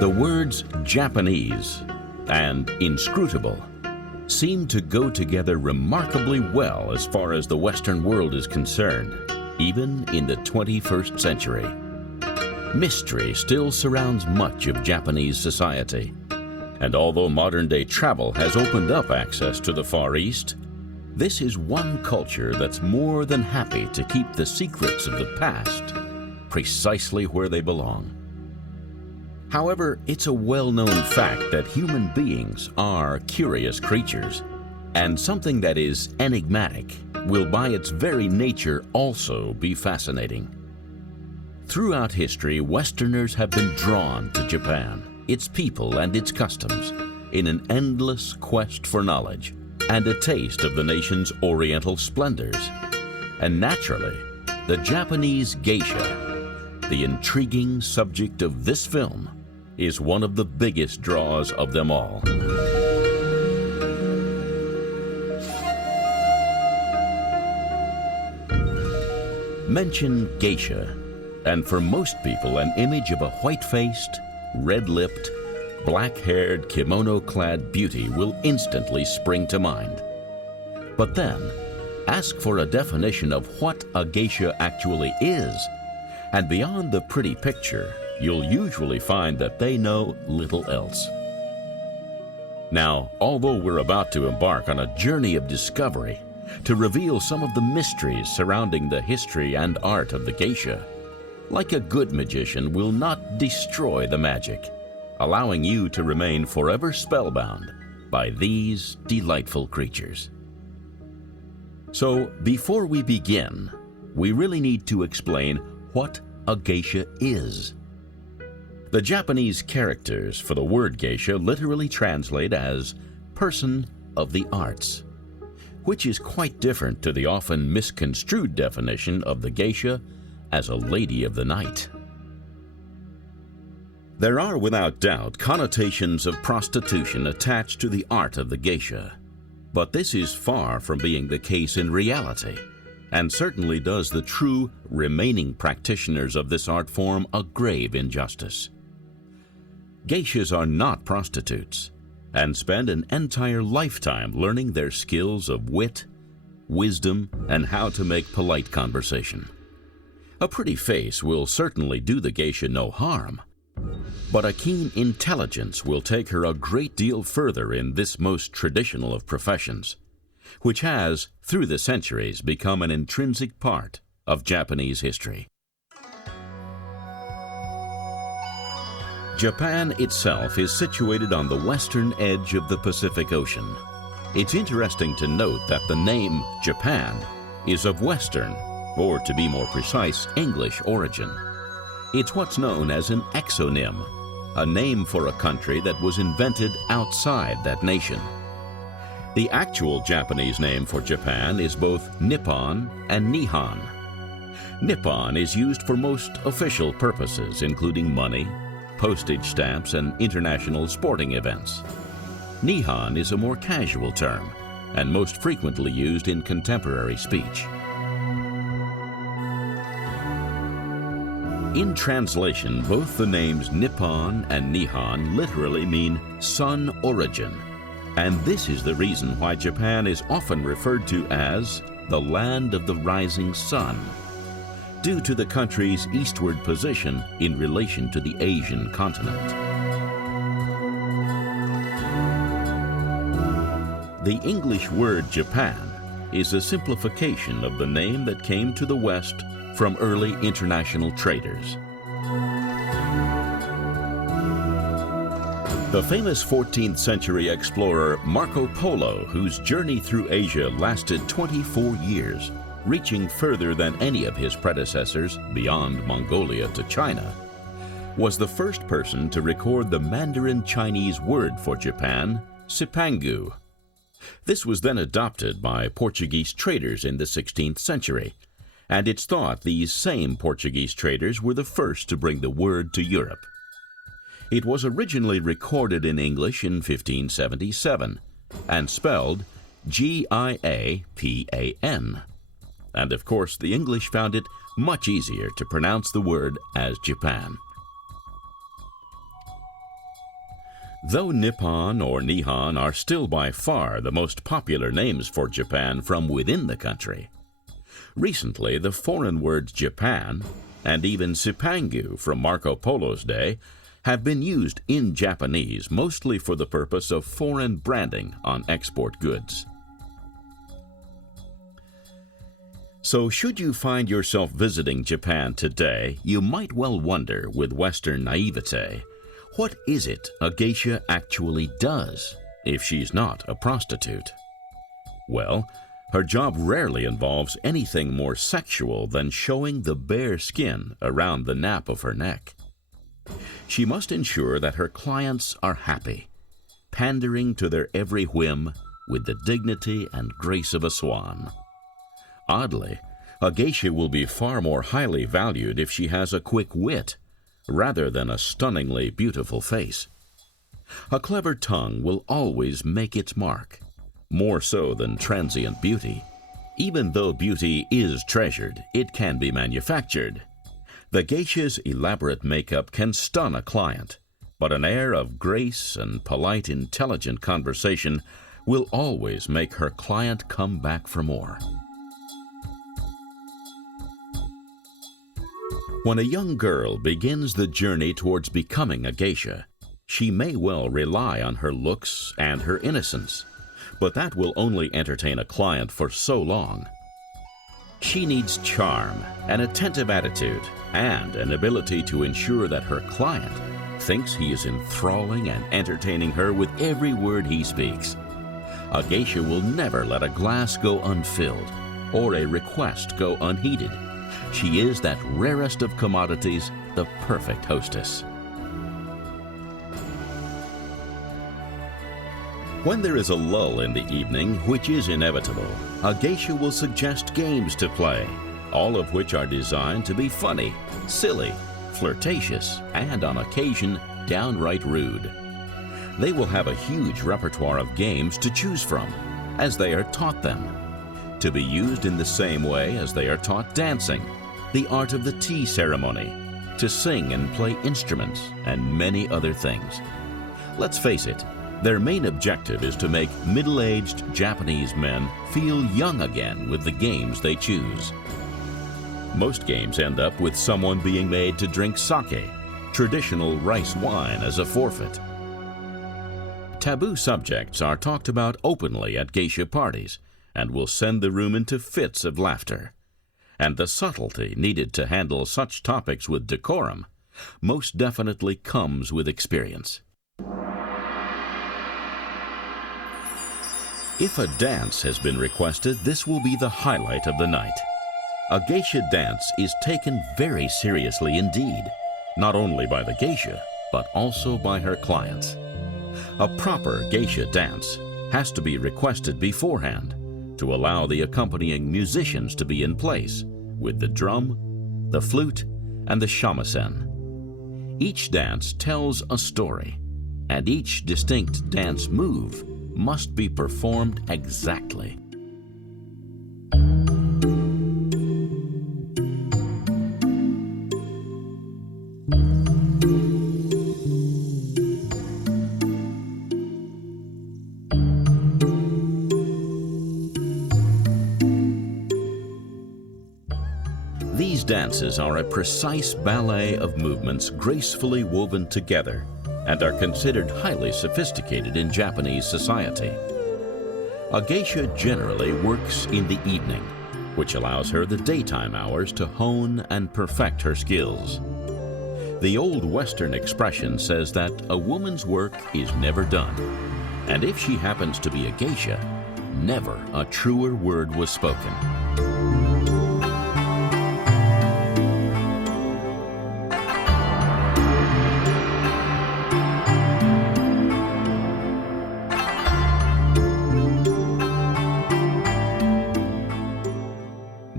The words Japanese and inscrutable seem to go together remarkably well as far as the Western world is concerned, even in the 21st century. Mystery still surrounds much of Japanese society, and although modern-day travel has opened up access to the Far East, this is one culture that's more than happy to keep the secrets of the past precisely where they belong. However, it's a well-known fact that human beings are curious creatures, and something that is enigmatic will by its very nature also be fascinating. Throughout history, Westerners have been drawn to Japan, its people and its customs, in an endless quest for knowledge and a taste of the nation's oriental splendors. And naturally, the Japanese geisha, the intriguing subject of this film, is one of the biggest draws of them all. Mention geisha, and for most people an image of a white-faced, red-lipped, black-haired, kimono-clad beauty will instantly spring to mind. But then, ask for a definition of what a geisha actually is, and beyond the pretty picture, you'll usually find that they know little else. Now, although we're about to embark on a journey of discovery to reveal some of the mysteries surrounding the history and art of the geisha, like a good magician, will not destroy the magic, allowing you to remain forever spellbound by these delightful creatures. So, before we begin, we really need to explain what a geisha is. The Japanese characters for the word geisha literally translate as person of the arts, which is quite different to the often misconstrued definition of the geisha as a lady of the night. There are without doubt connotations of prostitution attached to the art of the geisha, but this is far from being the case in reality, and certainly does the true remaining practitioners of this art form a grave injustice. Geishas are not prostitutes and spend an entire lifetime learning their skills of wit, wisdom, and how to make polite conversation. A pretty face will certainly do the geisha no harm, but a keen intelligence will take her a great deal further in this most traditional of professions, which has, through the centuries, become an intrinsic part of Japanese history. Japan itself is situated on the western edge of the Pacific Ocean. It's interesting to note that the name Japan is of Western, or to be more precise, English origin. It's what's known as an exonym, a name for a country that was invented outside that nation. The actual Japanese name for Japan is both Nippon and Nihon. Nippon is used for most official purposes, including money, postage stamps, and international sporting events. Nihon is a more casual term and most frequently used in contemporary speech. In translation, both the names Nippon and Nihon literally mean sun origin, and this is the reason why Japan is often referred to as the land of the rising sun, due to the country's eastward position in relation to the Asian continent. The English word Japan is a simplification of the name that came to the West from early international traders. The famous 14th century explorer Marco Polo, whose journey through Asia lasted 24 years, reaching further than any of his predecessors beyond Mongolia to China, was the first person to record the Mandarin Chinese word for Japan, sipangu. This was then adopted by Portuguese traders in the 16th century, and it's thought these same Portuguese traders were the first to bring the word to Europe. It was originally recorded in English in 1577 and spelled Giapan. And of course, the English found it much easier to pronounce the word as Japan. Though Nippon or Nihon are still by far the most popular names for Japan from within the country, recently the foreign words Japan and even Sipangu from Marco Polo's day have been used in Japanese mostly for the purpose of foreign branding on export goods. So should you find yourself visiting Japan today, you might well wonder with Western naivete, what is it a geisha actually does if she's not a prostitute? Well, her job rarely involves anything more sexual than showing the bare skin around the nape of her neck. She must ensure that her clients are happy, pandering to their every whim with the dignity and grace of a swan. Oddly, a geisha will be far more highly valued if she has a quick wit, rather than a stunningly beautiful face. A clever tongue will always make its mark, more so than transient beauty. Even though beauty is treasured, it can be manufactured. The geisha's elaborate makeup can stun a client, but an air of grace and polite, intelligent conversation will always make her client come back for more. When a young girl begins the journey towards becoming a geisha, she may well rely on her looks and her innocence, but that will only entertain a client for so long. She needs charm, an attentive attitude, and an ability to ensure that her client thinks he is enthralling and entertaining her with every word he speaks. A geisha will never let a glass go unfilled or a request go unheeded. She is that rarest of commodities, the perfect hostess. When there is a lull in the evening, which is inevitable, a geisha will suggest games to play, all of which are designed to be funny, silly, flirtatious, and on occasion, downright rude. They will have a huge repertoire of games to choose from, as they are taught them, to be used in the same way as they are taught dancing, the art of the tea ceremony, to sing and play instruments, and many other things. Let's face it, their main objective is to make middle-aged Japanese men feel young again with the games they choose. Most games end up with someone being made to drink sake, traditional rice wine, as a forfeit. Taboo subjects are talked about openly at geisha parties and will send the room into fits of laughter. And the subtlety needed to handle such topics with decorum most definitely comes with experience. If a dance has been requested, this will be the highlight of the night. A geisha dance is taken very seriously indeed, not only by the geisha, but also by her clients. A proper geisha dance has to be requested beforehand to allow the accompanying musicians to be in place with the drum, the flute, and the shamisen. Each dance tells a story, and each distinct dance move must be performed exactly. These dances are a precise ballet of movements gracefully woven together and are considered highly sophisticated in Japanese society. A geisha generally works in the evening, which allows her the daytime hours to hone and perfect her skills. The old Western expression says that a woman's work is never done, and if she happens to be a geisha, never a truer word was spoken.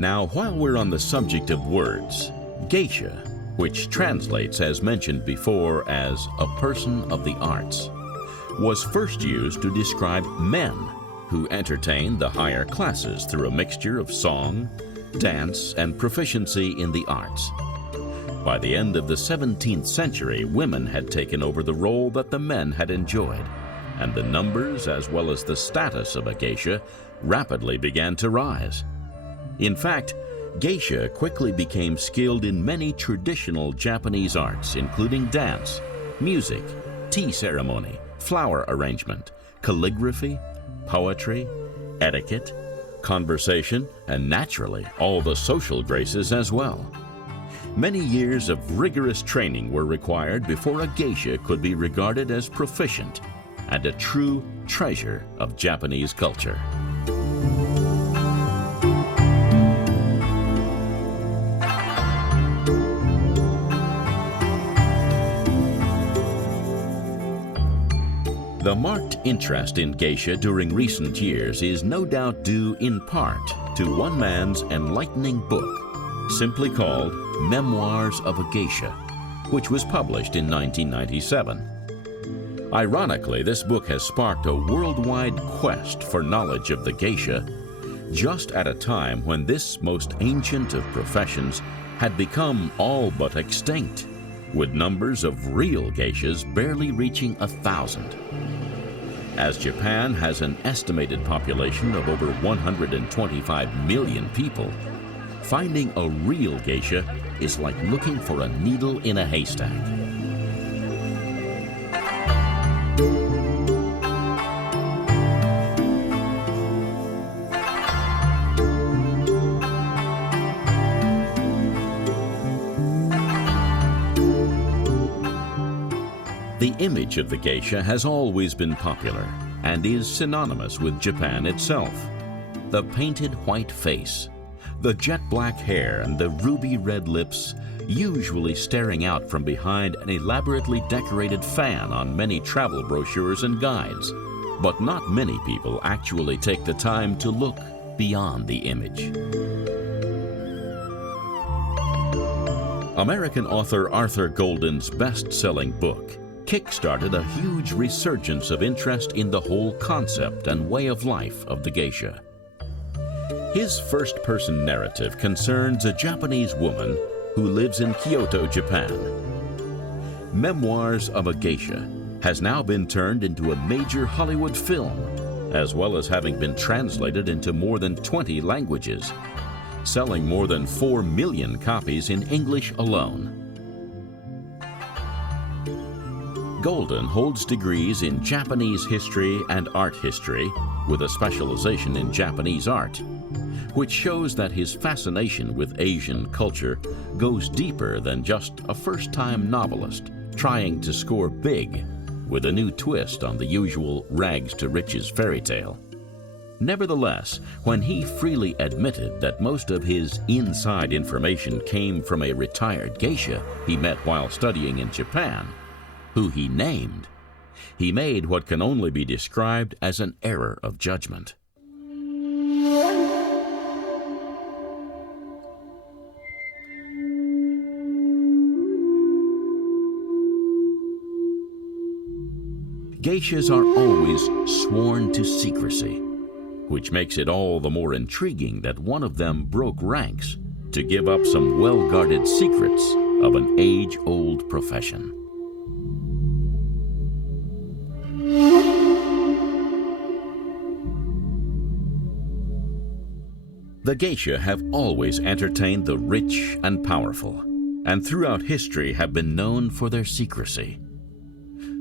Now, while we're on the subject of words, geisha, which translates as mentioned before as a person of the arts, was first used to describe men who entertained the higher classes through a mixture of song, dance, and proficiency in the arts. By the end of the 17th century, women had taken over the role that the men had enjoyed, and the numbers as well as the status of a geisha rapidly began to rise. In fact, geisha quickly became skilled in many traditional Japanese arts, including dance, music, tea ceremony, flower arrangement, calligraphy, poetry, etiquette, conversation, and naturally, all the social graces as well. Many years of rigorous training were required before a geisha could be regarded as proficient and a true treasure of Japanese culture. The marked interest in geisha during recent years is no doubt due in part to one man's enlightening book, simply called Memoirs of a Geisha, which was published in 1997. Ironically, this book has sparked a worldwide quest for knowledge of the geisha, just at a time when this most ancient of professions had become all but extinct, with numbers of real geishas barely reaching 1,000. As Japan has an estimated population of over 125 million people, finding a real geisha is like looking for a needle in a haystack. The image of the geisha has always been popular and is synonymous with Japan itself. The painted white face, the jet black hair, and the ruby red lips, usually staring out from behind an elaborately decorated fan on many travel brochures and guides. But not many people actually take the time to look beyond the image. American author Arthur Golden's best-selling book kick-started a huge resurgence of interest in the whole concept and way of life of the geisha. His first-person narrative concerns a Japanese woman who lives in Kyoto, Japan. Memoirs of a Geisha has now been turned into a major Hollywood film, as well as having been translated into more than 20 languages, selling more than 4 million copies in English alone. Golden holds degrees in Japanese history and art history with a specialization in Japanese art, which shows that his fascination with Asian culture goes deeper than just a first-time novelist trying to score big with a new twist on the usual rags-to-riches fairy tale. Nevertheless, when he freely admitted that most of his inside information came from a retired geisha he met while studying in Japan, who he named, he made what can only be described as an error of judgment. Geishas are always sworn to secrecy, which makes it all the more intriguing that one of them broke ranks to give up some well-guarded secrets of an age-old profession. The geisha have always entertained the rich and powerful, and throughout history have been known for their secrecy.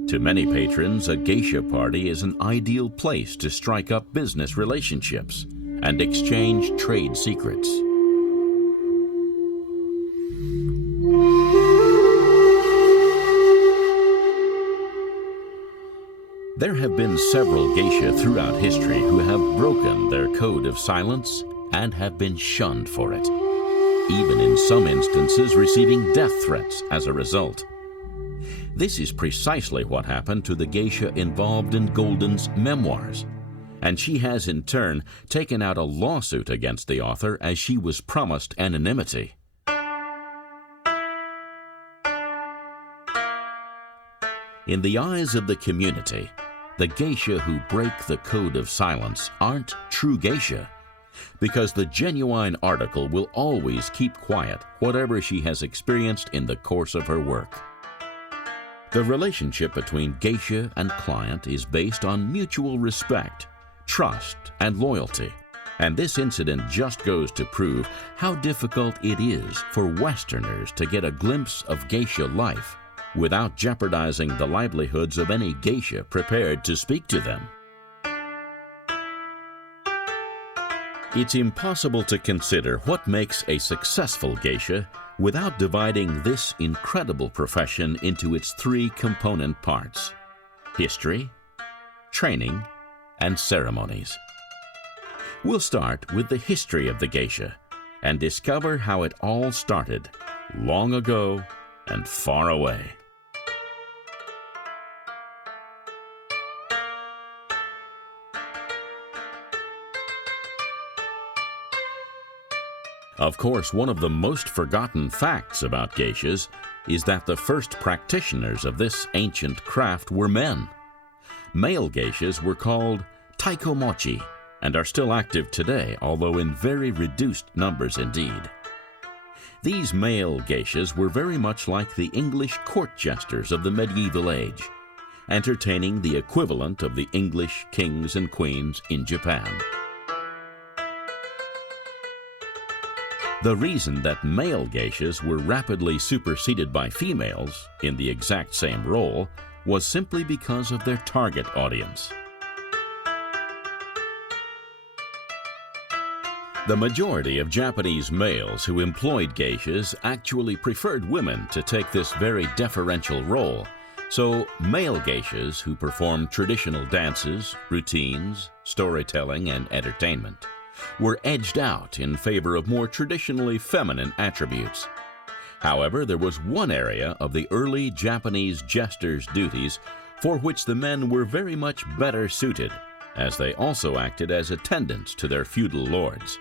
To many patrons, a geisha party is an ideal place to strike up business relationships and exchange trade secrets. There have been several geisha throughout history who have broken their code of silence and have been shunned for it, even in some instances receiving death threats as a result. This is precisely what happened to the geisha involved in Golden's memoirs, and she has in turn taken out a lawsuit against the author as she was promised anonymity. In the eyes of the community, the geisha who break the code of silence aren't true geisha, because the genuine article will always keep quiet whatever she has experienced in the course of her work. The relationship between geisha and client is based on mutual respect, trust, and loyalty. And this incident just goes to prove how difficult it is for Westerners to get a glimpse of geisha life without jeopardizing the livelihoods of any geisha prepared to speak to them. It's impossible to consider what makes a successful geisha without dividing this incredible profession into its three component parts: history, training, and ceremonies. We'll start with the history of the geisha and discover how it all started long ago and far away. Of course, one of the most forgotten facts about geishas is that the first practitioners of this ancient craft were men. Male geishas were called taikomochi and are still active today, although in very reduced numbers indeed. These male geishas were very much like the English court jesters of the medieval age, entertaining the equivalent of the English kings and queens in Japan. The reason that male geishas were rapidly superseded by females in the exact same role was simply because of their target audience. The majority of Japanese males who employed geishas actually preferred women to take this very deferential role, so male geishas who performed traditional dances, routines, storytelling, and entertainment were edged out in favor of more traditionally feminine attributes. However, there was one area of the early Japanese jesters' duties for which the men were very much better suited, as they also acted as attendants to their feudal lords.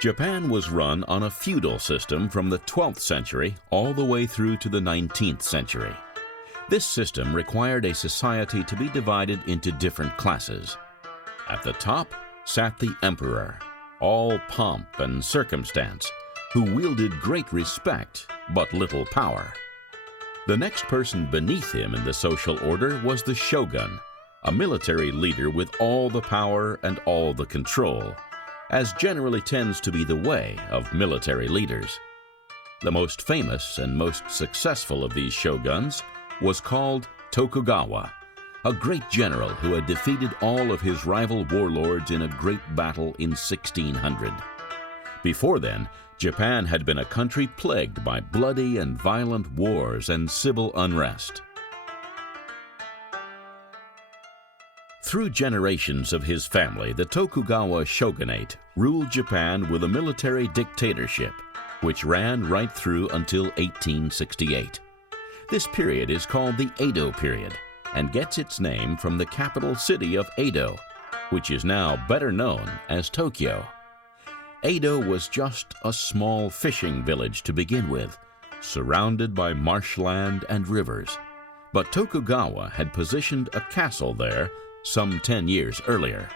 Japan was run on a feudal system from the 12th century all the way through to the 19th century. This system required a society to be divided into different classes. At the top sat the emperor, all pomp and circumstance, who wielded great respect but little power. The next person beneath him in the social order was the shogun, a military leader with all the power and all the control, as generally tends to be the way of military leaders. The most famous and most successful of these shoguns was called Tokugawa, a great general who had defeated all of his rival warlords in a great battle in 1600. Before then, Japan had been a country plagued by bloody and violent wars and civil unrest. Through generations of his family, the Tokugawa Shogunate ruled Japan with a military dictatorship, which ran right through until 1868. This period is called the Edo period and gets its name from the capital city of Edo, which is now better known as Tokyo. Edo was just a small fishing village to begin with, surrounded by marshland and rivers, but Tokugawa had positioned a castle there some 10 years earlier.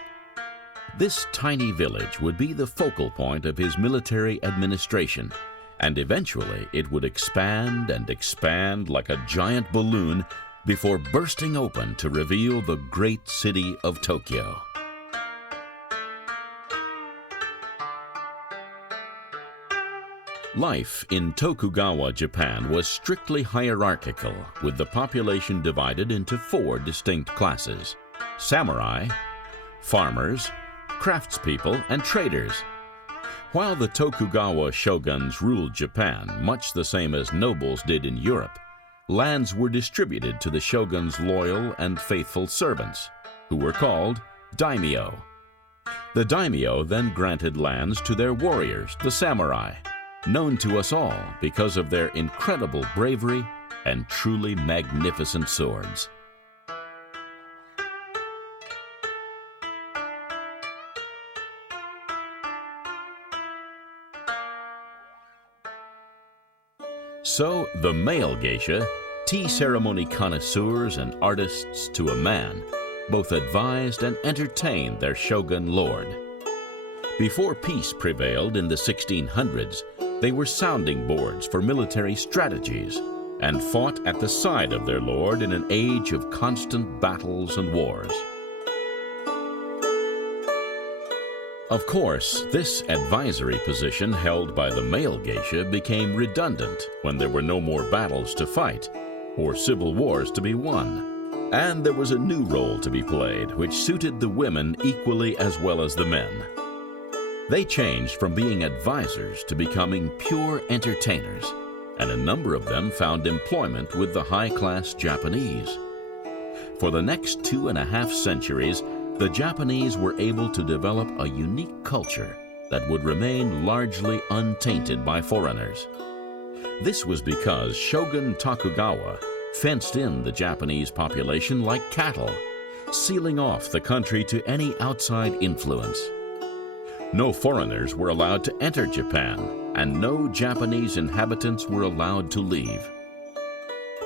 This tiny village would be the focal point of his military administration, and eventually it would expand and expand like a giant balloon before bursting open to reveal the great city of Tokyo. Life in Tokugawa, Japan was strictly hierarchical, with the population divided into 4 distinct classes: samurai, farmers, craftspeople, and traders. While the Tokugawa shoguns ruled Japan much the same as nobles did in Europe, lands were distributed to the shogun's loyal and faithful servants, who were called daimyo. The daimyo then granted lands to their warriors, the samurai, known to us all because of their incredible bravery and truly magnificent swords. So, the male geisha, tea ceremony connoisseurs and artists to a man, both advised and entertained their shogun lord. Before peace prevailed in the 1600s, they were sounding boards for military strategies and fought at the side of their lord in an age of constant battles and wars. Of course, this advisory position held by the male geisha became redundant when there were no more battles to fight or civil wars to be won, and there was a new role to be played which suited the women equally as well as the men. They changed from being advisors to becoming pure entertainers, and a number of them found employment with the high-class Japanese. For the next 2.5 centuries, the Japanese were able to develop a unique culture that would remain largely untainted by foreigners. This was because Shogun Tokugawa fenced in the Japanese population like cattle, sealing off the country to any outside influence. No foreigners were allowed to enter Japan, and no Japanese inhabitants were allowed to leave.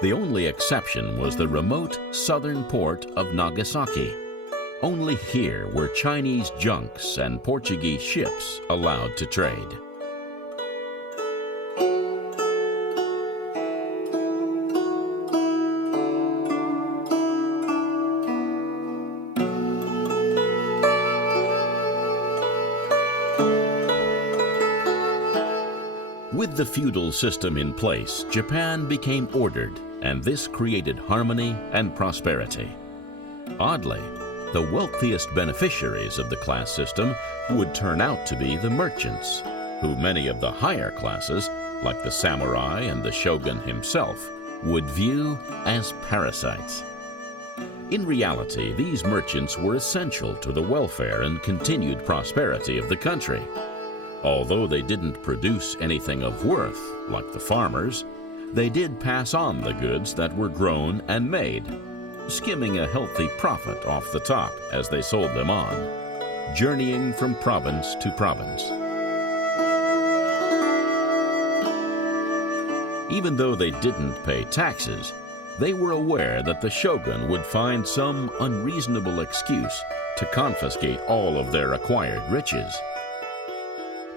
The only exception was the remote southern port of Nagasaki. Only here were Chinese junks and Portuguese ships allowed to trade. With the feudal system in place, Japan became ordered, and this created harmony and prosperity. Oddly, the wealthiest beneficiaries of the class system would turn out to be the merchants, who many of the higher classes, like the samurai and the shogun himself, would view as parasites. In reality, these merchants were essential to the welfare and continued prosperity of the country. Although they didn't produce anything of worth, like the farmers, they did pass on the goods that were grown and made, skimming a healthy profit off the top as they sold them on, journeying from province to province. Even though they didn't pay taxes, they were aware that the shogun would find some unreasonable excuse to confiscate all of their acquired riches.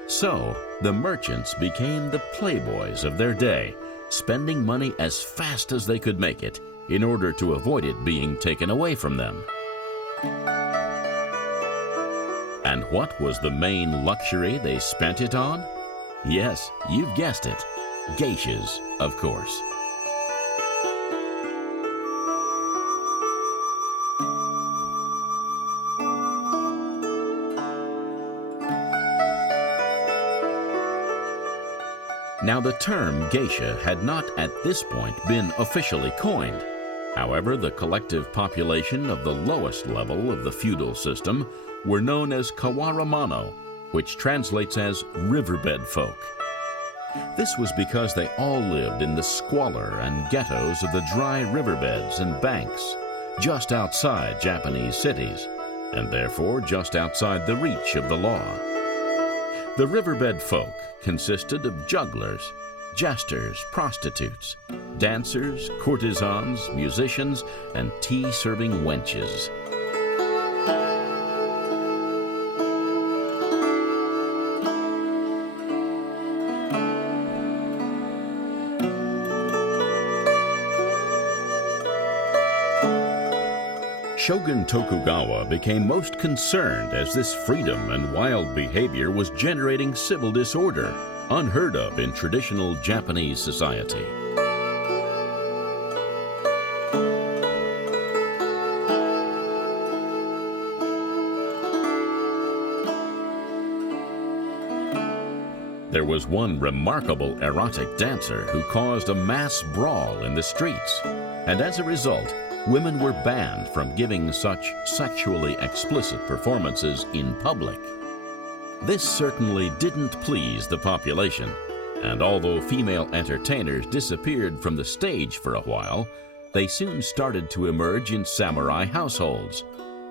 So, the merchants became the playboys of their day, spending money as fast as they could make it in order to avoid it being taken away from them. And what was the main luxury they spent it on? Yes, you've guessed it, geishas, of course. Now, the term geisha had not at this point been officially coined. However, the collective population of the lowest level of the feudal system were known as kawaramano, which translates as riverbed folk. This was because they all lived in the squalor and ghettos of the dry riverbeds and banks, just outside Japanese cities, and therefore just outside the reach of the law. The riverbed folk consisted of jugglers, jesters, prostitutes, dancers, courtesans, musicians, and tea-serving wenches. Shogun Tokugawa became most concerned as this freedom and wild behavior was generating civil disorder, unheard of in traditional Japanese society. There was one remarkable erotic dancer who caused a mass brawl in the streets, and as a result, women were banned from giving such sexually explicit performances in public. This certainly didn't please the population, and although female entertainers disappeared from the stage for a while, they soon started to emerge in samurai households,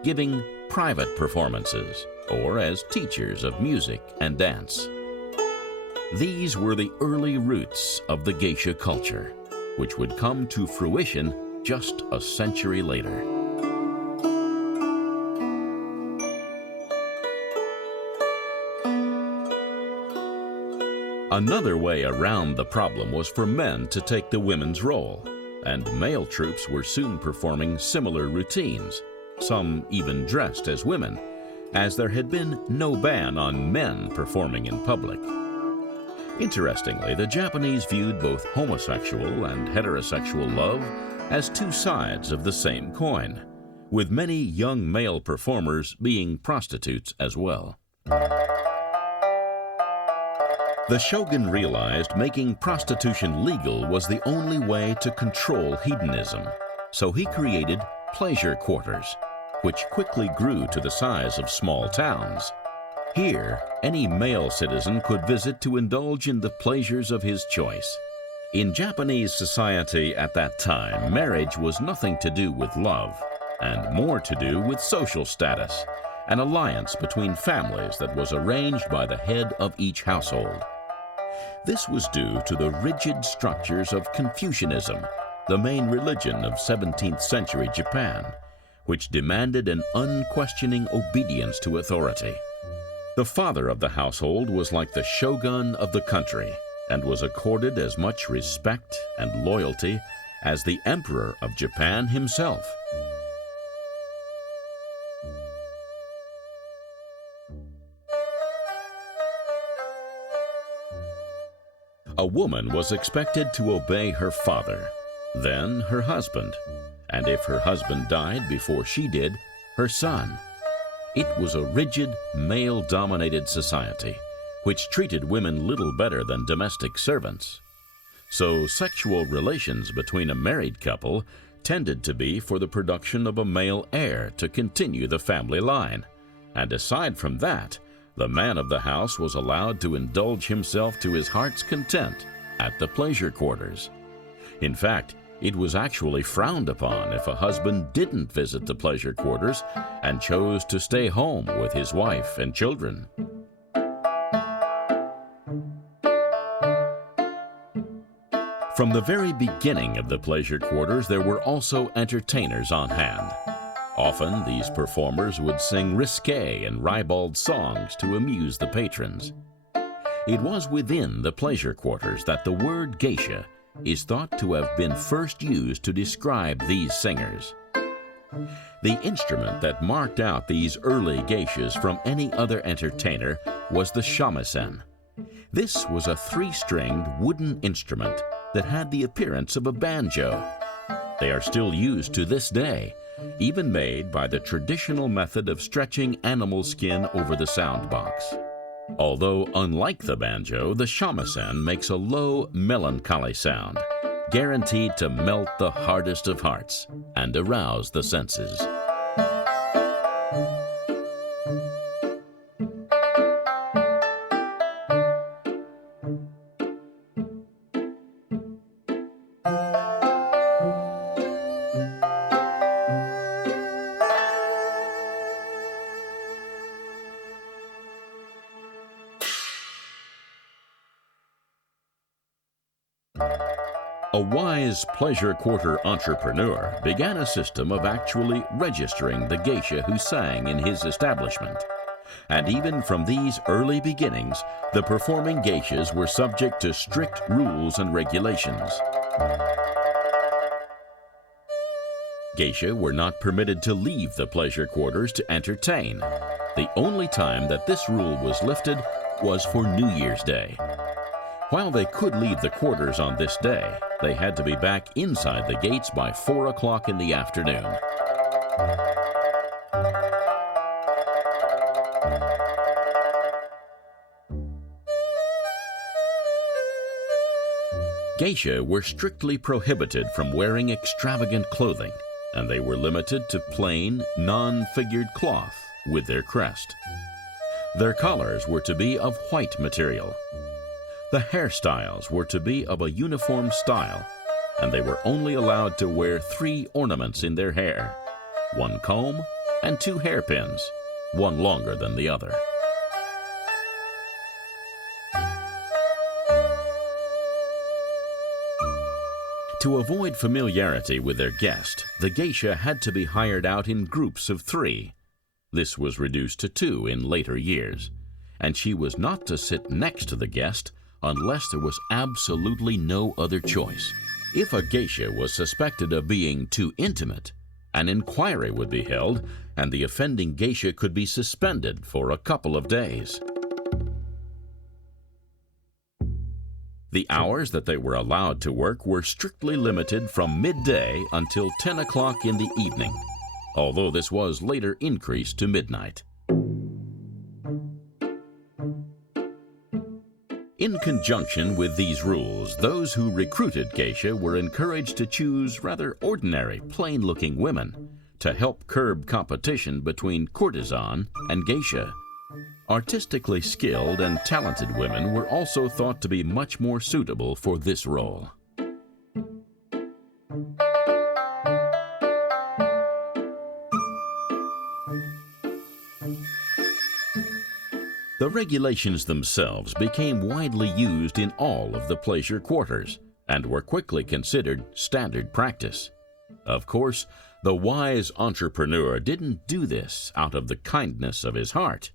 giving private performances, or as teachers of music and dance. These were the early roots of the geisha culture, which would come to fruition just a century later. Another way around the problem was for men to take the women's role, and male troops were soon performing similar routines, some even dressed as women, as there had been no ban on men performing in public. Interestingly, the Japanese viewed both homosexual and heterosexual love as two sides of the same coin, with many young male performers being prostitutes as well. The shogun realized making prostitution legal was the only way to control hedonism, so he created pleasure quarters, which quickly grew to the size of small towns. Here, any male citizen could visit to indulge in the pleasures of his choice. In Japanese society at that time, marriage was nothing to do with love, and more to do with social status, an alliance between families that was arranged by the head of each household. This was due to the rigid structures of Confucianism, the main religion of 17th century Japan, which demanded an unquestioning obedience to authority. The father of the household was like the shogun of the country and was accorded as much respect and loyalty as the emperor of Japan himself. A woman was expected to obey her father, then her husband, and if her husband died before she did, her son. It was a rigid, male-dominated society, which treated women little better than domestic servants. So sexual relations between a married couple tended to be for the production of a male heir to continue the family line, and aside from that, the man of the house was allowed to indulge himself to his heart's content at the pleasure quarters. In fact, it was actually frowned upon if a husband didn't visit the pleasure quarters and chose to stay home with his wife and children. From the very beginning of the pleasure quarters, there were also entertainers on hand. Often, these performers would sing risque and ribald songs to amuse the patrons. It was within the pleasure quarters that the word geisha is thought to have been first used to describe these singers. The instrument that marked out these early geishas from any other entertainer was the shamisen. This was a three-stringed wooden instrument that had the appearance of a banjo. They are still used to this day, even made by the traditional method of stretching animal skin over the sound box. Although unlike the banjo, the shamisen makes a low, melancholy sound, guaranteed to melt the hardest of hearts and arouse the senses. A wise pleasure quarter entrepreneur began a system of actually registering the geisha who sang in his establishment. And even from these early beginnings, the performing geishas were subject to strict rules and regulations. Geisha were not permitted to leave the pleasure quarters to entertain. The only time that this rule was lifted was for New Year's Day. While they could leave the quarters on this day, they had to be back inside the gates by 4 o'clock in the afternoon. Geisha were strictly prohibited from wearing extravagant clothing, and they were limited to plain, non-figured cloth with their crest. Their collars were to be of white material. The hairstyles were to be of a uniform style, and they were only allowed to wear 3 ornaments in their hair, 1 comb and 2 hairpins, one longer than the other. To avoid familiarity with their guest, the geisha had to be hired out in groups of 3. This was reduced to 2 in later years, and she was not to sit next to the guest, unless there was absolutely no other choice. If a geisha was suspected of being too intimate, an inquiry would be held, and the offending geisha could be suspended for a couple of days. The hours that they were allowed to work were strictly limited from midday until 10 o'clock in the evening, although this was later increased to midnight. In conjunction with these rules, those who recruited geisha were encouraged to choose rather ordinary, plain-looking women to help curb competition between courtesan and geisha. Artistically skilled and talented women were also thought to be much more suitable for this role. The regulations themselves became widely used in all of the pleasure quarters and were quickly considered standard practice. Of course, the wise entrepreneur didn't do this out of the kindness of his heart.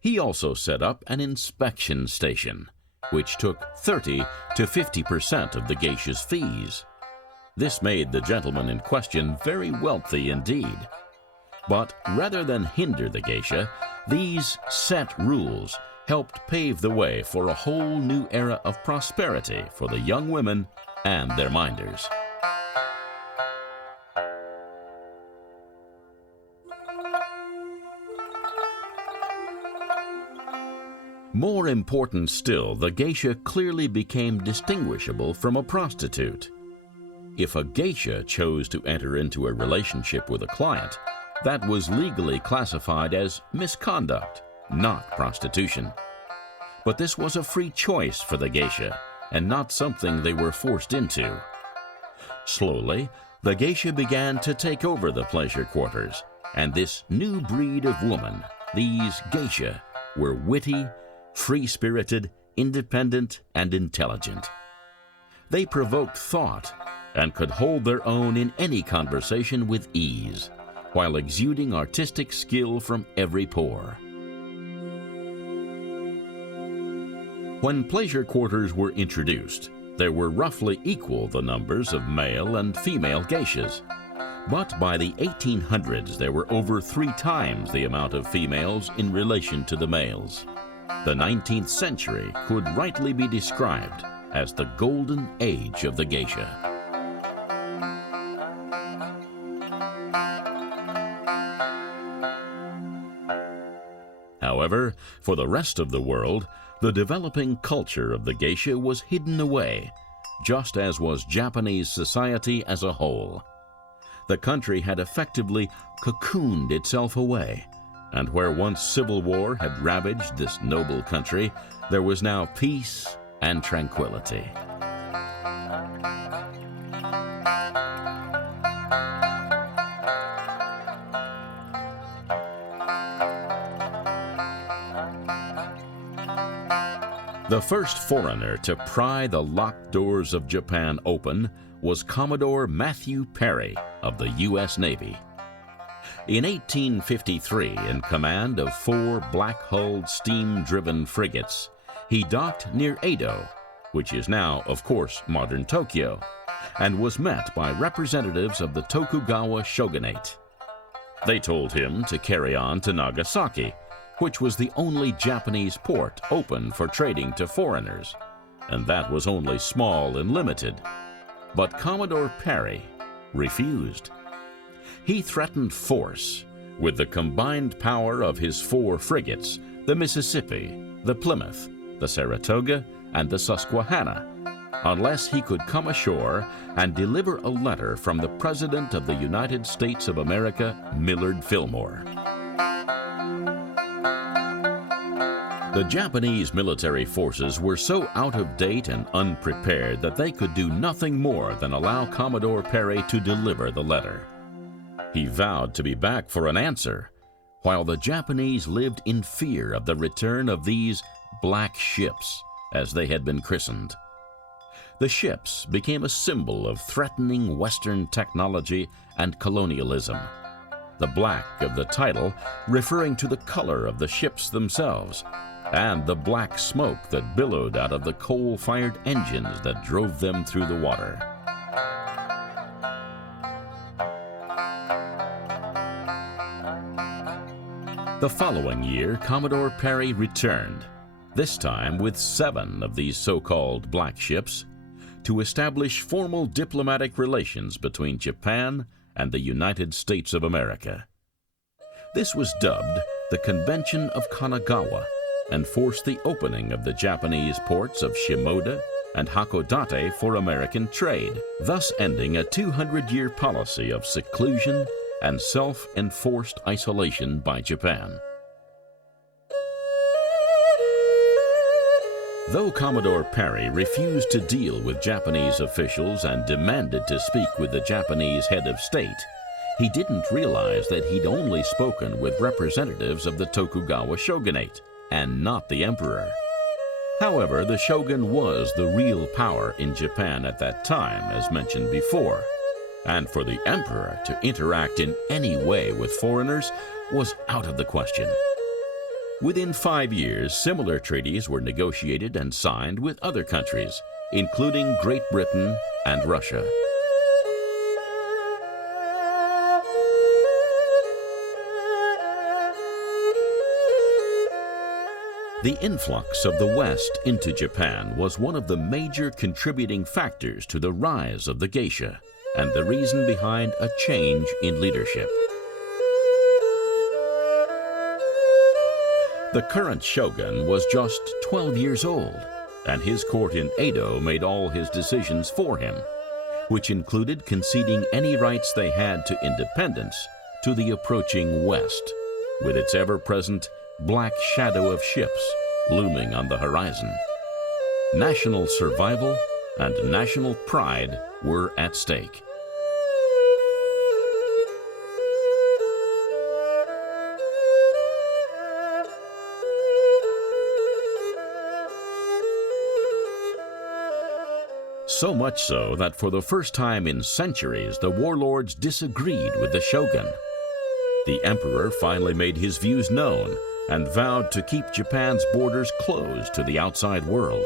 He also set up an inspection station, which took 30 to 50% of the geisha's fees. This made the gentleman in question very wealthy indeed. But rather than hinder the geisha, these set rules helped pave the way for a whole new era of prosperity for the young women and their minders. More important still, the geisha clearly became distinguishable from a prostitute. If a geisha chose to enter into a relationship with a client, that was legally classified as misconduct, not prostitution. But this was a free choice for the geisha, and not something they were forced into. Slowly, the geisha began to take over the pleasure quarters, and this new breed of woman, these geisha, were witty, free-spirited, independent, and intelligent. They provoked thought and could hold their own in any conversation with ease, while exuding artistic skill from every pore. When pleasure quarters were introduced, there were roughly equal the numbers of male and female geishas. But by the 1800s, there were over 3 times the amount of females in relation to the males. The 19th century could rightly be described as the golden age of the geisha. However, for the rest of the world, the developing culture of the geisha was hidden away, just as was Japanese society as a whole. The country had effectively cocooned itself away, and where once civil war had ravaged this noble country, there was now peace and tranquility. The first foreigner to pry the locked doors of Japan open was Commodore Matthew Perry of the U.S. Navy. In 1853, in command of 4 black-hulled steam-driven frigates, he docked near Edo, which is now, of course, modern Tokyo, and was met by representatives of the Tokugawa Shogunate. They told him to carry on to Nagasaki, which was the only Japanese port open for trading to foreigners, and that was only small and limited. But Commodore Perry refused. He threatened force with the combined power of his 4 frigates, the Mississippi, the Plymouth, the Saratoga, and the Susquehanna, unless he could come ashore and deliver a letter from the President of the United States of America, Millard Fillmore. The Japanese military forces were so out of date and unprepared that they could do nothing more than allow Commodore Perry to deliver the letter. He vowed to be back for an answer, while the Japanese lived in fear of the return of these black ships, as they had been christened. The ships became a symbol of threatening Western technology and colonialism, the black of the title referring to the color of the ships themselves, and the black smoke that billowed out of the coal-fired engines that drove them through the water. The following year, Commodore Perry returned, this time with 7 of these so-called black ships, to establish formal diplomatic relations between Japan and the United States of America. This was dubbed the Convention of Kanagawa and forced the opening of the Japanese ports of Shimoda and Hakodate for American trade, thus ending a 200-year policy of seclusion and self-enforced isolation by Japan. Though Commodore Perry refused to deal with Japanese officials and demanded to speak with the Japanese head of state, he didn't realize that he'd only spoken with representatives of the Tokugawa Shogunate and not the emperor. However, the shogun was the real power in Japan at that time, as mentioned before, and for the emperor to interact in any way with foreigners was out of the question. Within 5 years, similar treaties were negotiated and signed with other countries, including Great Britain and Russia. The influx of the West into Japan was one of the major contributing factors to the rise of the geisha, and the reason behind a change in leadership. The current shogun was just 12 years old, and his court in Edo made all his decisions for him, which included conceding any rights they had to independence to the approaching West, with its ever-present black shadow of ships looming on the horizon. National survival and national pride were at stake. So much so that for the first time in centuries, the warlords disagreed with the shogun. The emperor finally made his views known and vowed to keep Japan's borders closed to the outside world.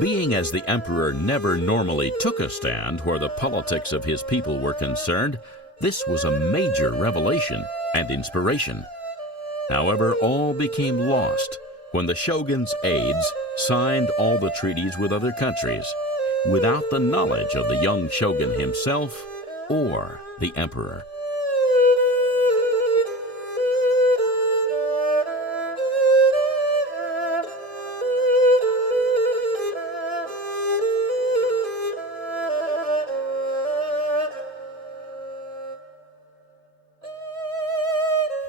Being as the emperor never normally took a stand where the politics of his people were concerned, this was a major revelation and inspiration. However, all became lost when the shogun's aides signed all the treaties with other countries, without the knowledge of the young shogun himself or the emperor.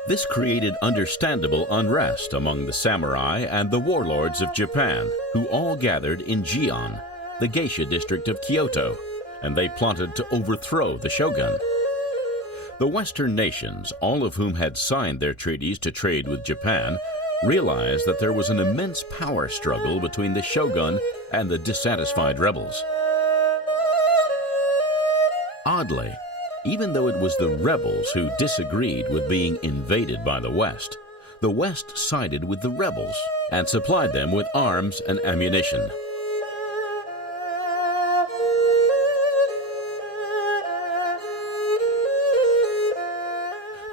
This created understandable unrest among the samurai and the warlords of Japan, who all gathered in Gion, the geisha district of Kyoto, and they plotted to overthrow the shogun. The Western nations, all of whom had signed their treaties to trade with Japan, realized that there was an immense power struggle between the shogun and the dissatisfied rebels. Oddly, even though it was the rebels who disagreed with being invaded by the West sided with the rebels and supplied them with arms and ammunition.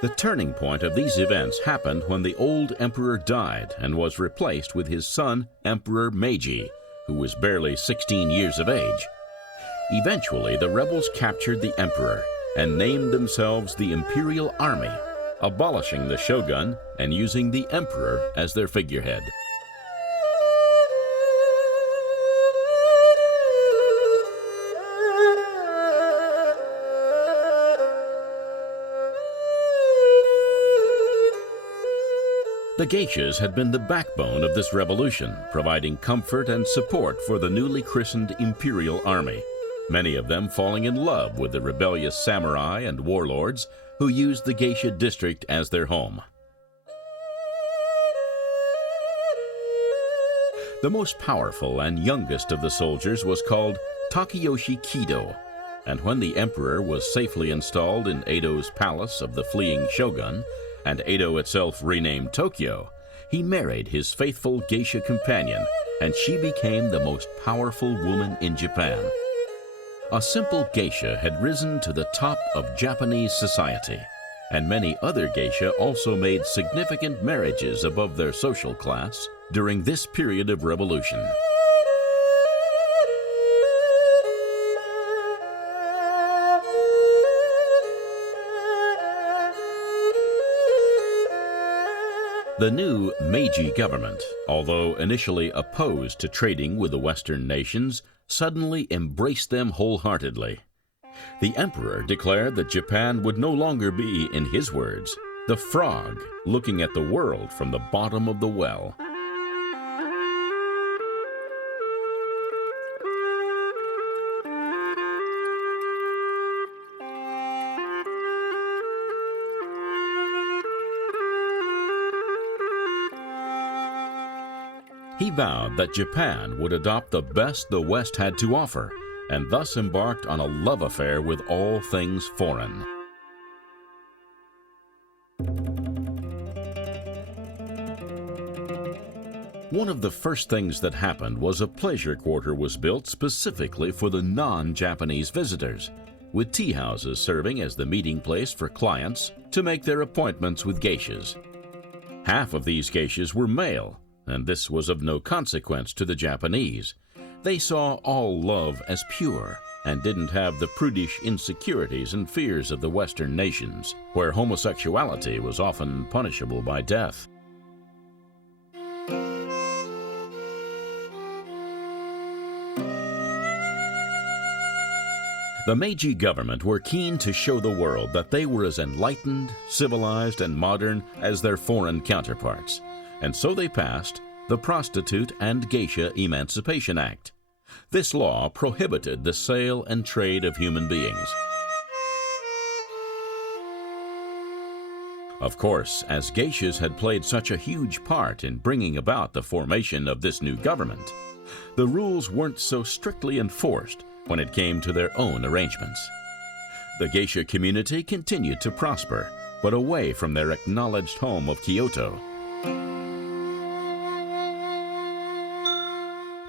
The turning point of these events happened when the old emperor died and was replaced with his son, Emperor Meiji, who was barely 16 years of age. Eventually, the rebels captured the emperor and named themselves the Imperial Army, abolishing the shogun and using the emperor as their figurehead. The geishas had been the backbone of this revolution, providing comfort and support for the newly christened Imperial Army, many of them falling in love with the rebellious samurai and warlords who used the geisha district as their home. The most powerful and youngest of the soldiers was called Takeyoshi Kido, and when the emperor was safely installed in Edo's palace of the fleeing shogun, and Edo itself renamed Tokyo, he married his faithful geisha companion, and she became the most powerful woman in Japan. A simple geisha had risen to the top of Japanese society, and many other geisha also made significant marriages above their social class during this period of revolution. The new Meiji government, although initially opposed to trading with the Western nations, suddenly embraced them wholeheartedly. The emperor declared that Japan would no longer be, in his words, the frog looking at the world from the bottom of the well. He vowed that Japan would adopt the best the West had to offer, and thus embarked on a love affair with all things foreign. One of the first things that happened was a pleasure quarter was built specifically for the non-Japanese visitors, with tea houses serving as the meeting place for clients to make their appointments with geishas. Half of these geishas were male, and this was of no consequence to the Japanese. They saw all love as pure and didn't have the prudish insecurities and fears of the Western nations, where homosexuality was often punishable by death. The Meiji government were keen to show the world that they were as enlightened, civilized, and modern as their foreign counterparts, and so they passed the Prostitute and Geisha Emancipation Act. This law prohibited the sale and trade of human beings. Of course, as geishas had played such a huge part in bringing about the formation of this new government, the rules weren't so strictly enforced when it came to their own arrangements. The geisha community continued to prosper, but away from their acknowledged home of Kyoto.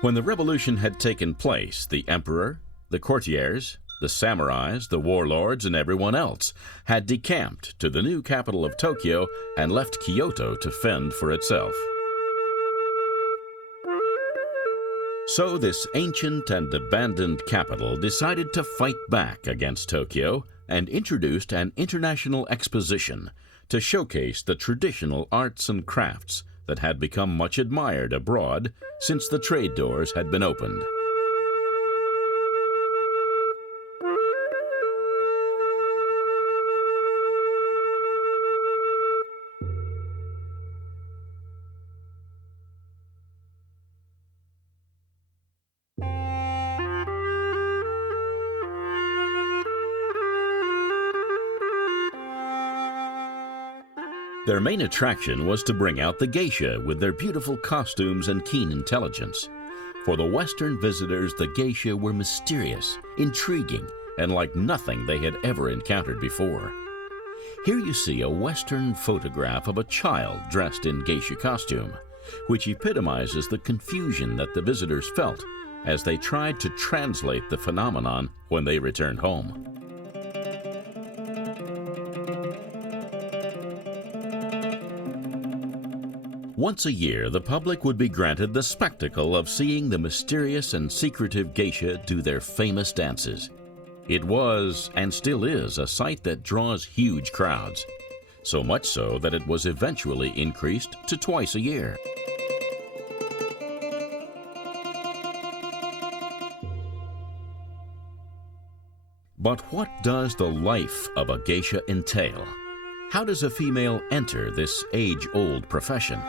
When the revolution had taken place, the emperor, the courtiers, the samurais, the warlords, and everyone else had decamped to the new capital of Tokyo and left Kyoto to fend for itself. So this ancient and abandoned capital decided to fight back against Tokyo and introduced an international exposition to showcase the traditional arts and crafts that had become much admired abroad since the trade doors had been opened. Their main attraction was to bring out the geisha with their beautiful costumes and keen intelligence. For the Western visitors, the geisha were mysterious, intriguing, and like nothing they had ever encountered before. Here you see a Western photograph of a child dressed in geisha costume, which epitomizes the confusion that the visitors felt as they tried to translate the phenomenon when they returned home. Once a year, the public would be granted the spectacle of seeing the mysterious and secretive geisha do their famous dances. It was, and still is, a sight that draws huge crowds, so much so that it was eventually increased to twice a year. But what does the life of a geisha entail? How does a female enter this age-old profession?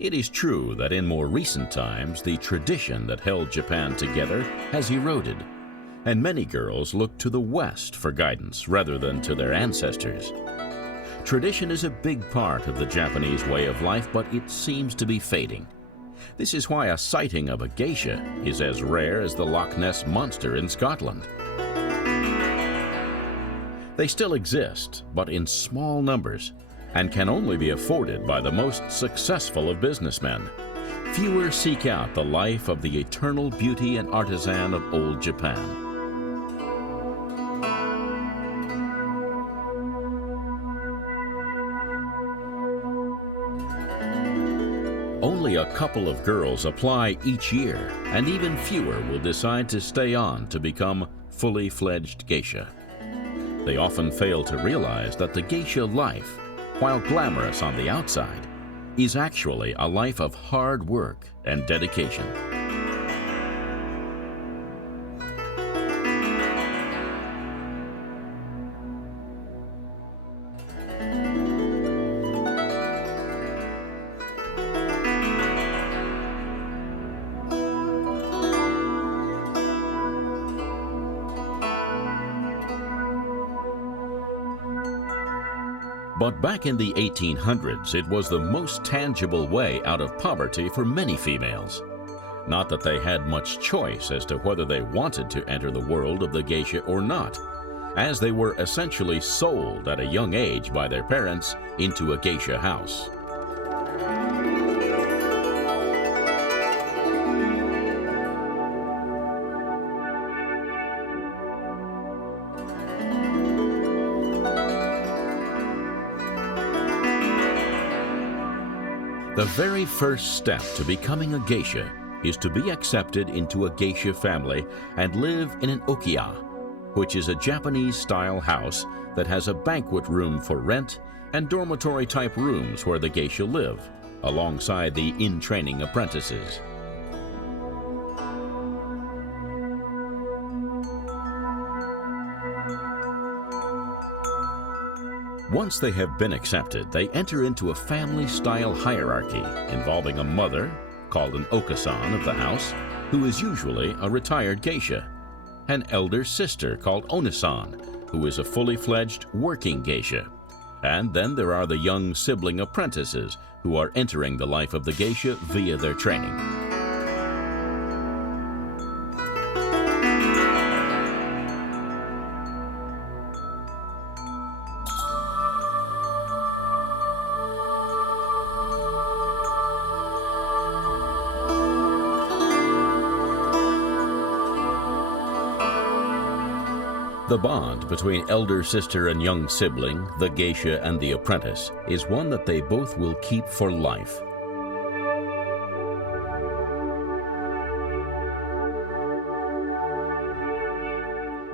It is true that in more recent times, the tradition that held Japan together has eroded, and many girls look to the West for guidance rather than to their ancestors. Tradition is a big part of the Japanese way of life, but it seems to be fading. This is why a sighting of a geisha is as rare as the Loch Ness Monster in Scotland. They still exist, but in small numbers, and can only be afforded by the most successful of businessmen. Fewer seek out the life of the eternal beauty and artisan of old Japan. Only a couple of girls apply each year, and even fewer will decide to stay on to become fully fledged geisha. They often fail to realize that the geisha life, while glamorous on the outside, is actually a life of hard work and dedication. But back in the 1800s, it was the most tangible way out of poverty for many females. Not that they had much choice as to whether they wanted to enter the world of the geisha or not, as they were essentially sold at a young age by their parents into a geisha house. The very first step to becoming a geisha is to be accepted into a geisha family and live in an okiya, which is a Japanese-style house that has a banquet room for rent and dormitory-type rooms where the geisha live, alongside the in-training apprentices. Once they have been accepted, they enter into a family-style hierarchy involving a mother, called an okasan of the house, who is usually a retired geisha, an elder sister called onisan, who is a fully-fledged working geisha, and then there are the young sibling apprentices who are entering the life of the geisha via their training. The bond between elder sister and young sibling, the geisha and the apprentice, is one that they both will keep for life.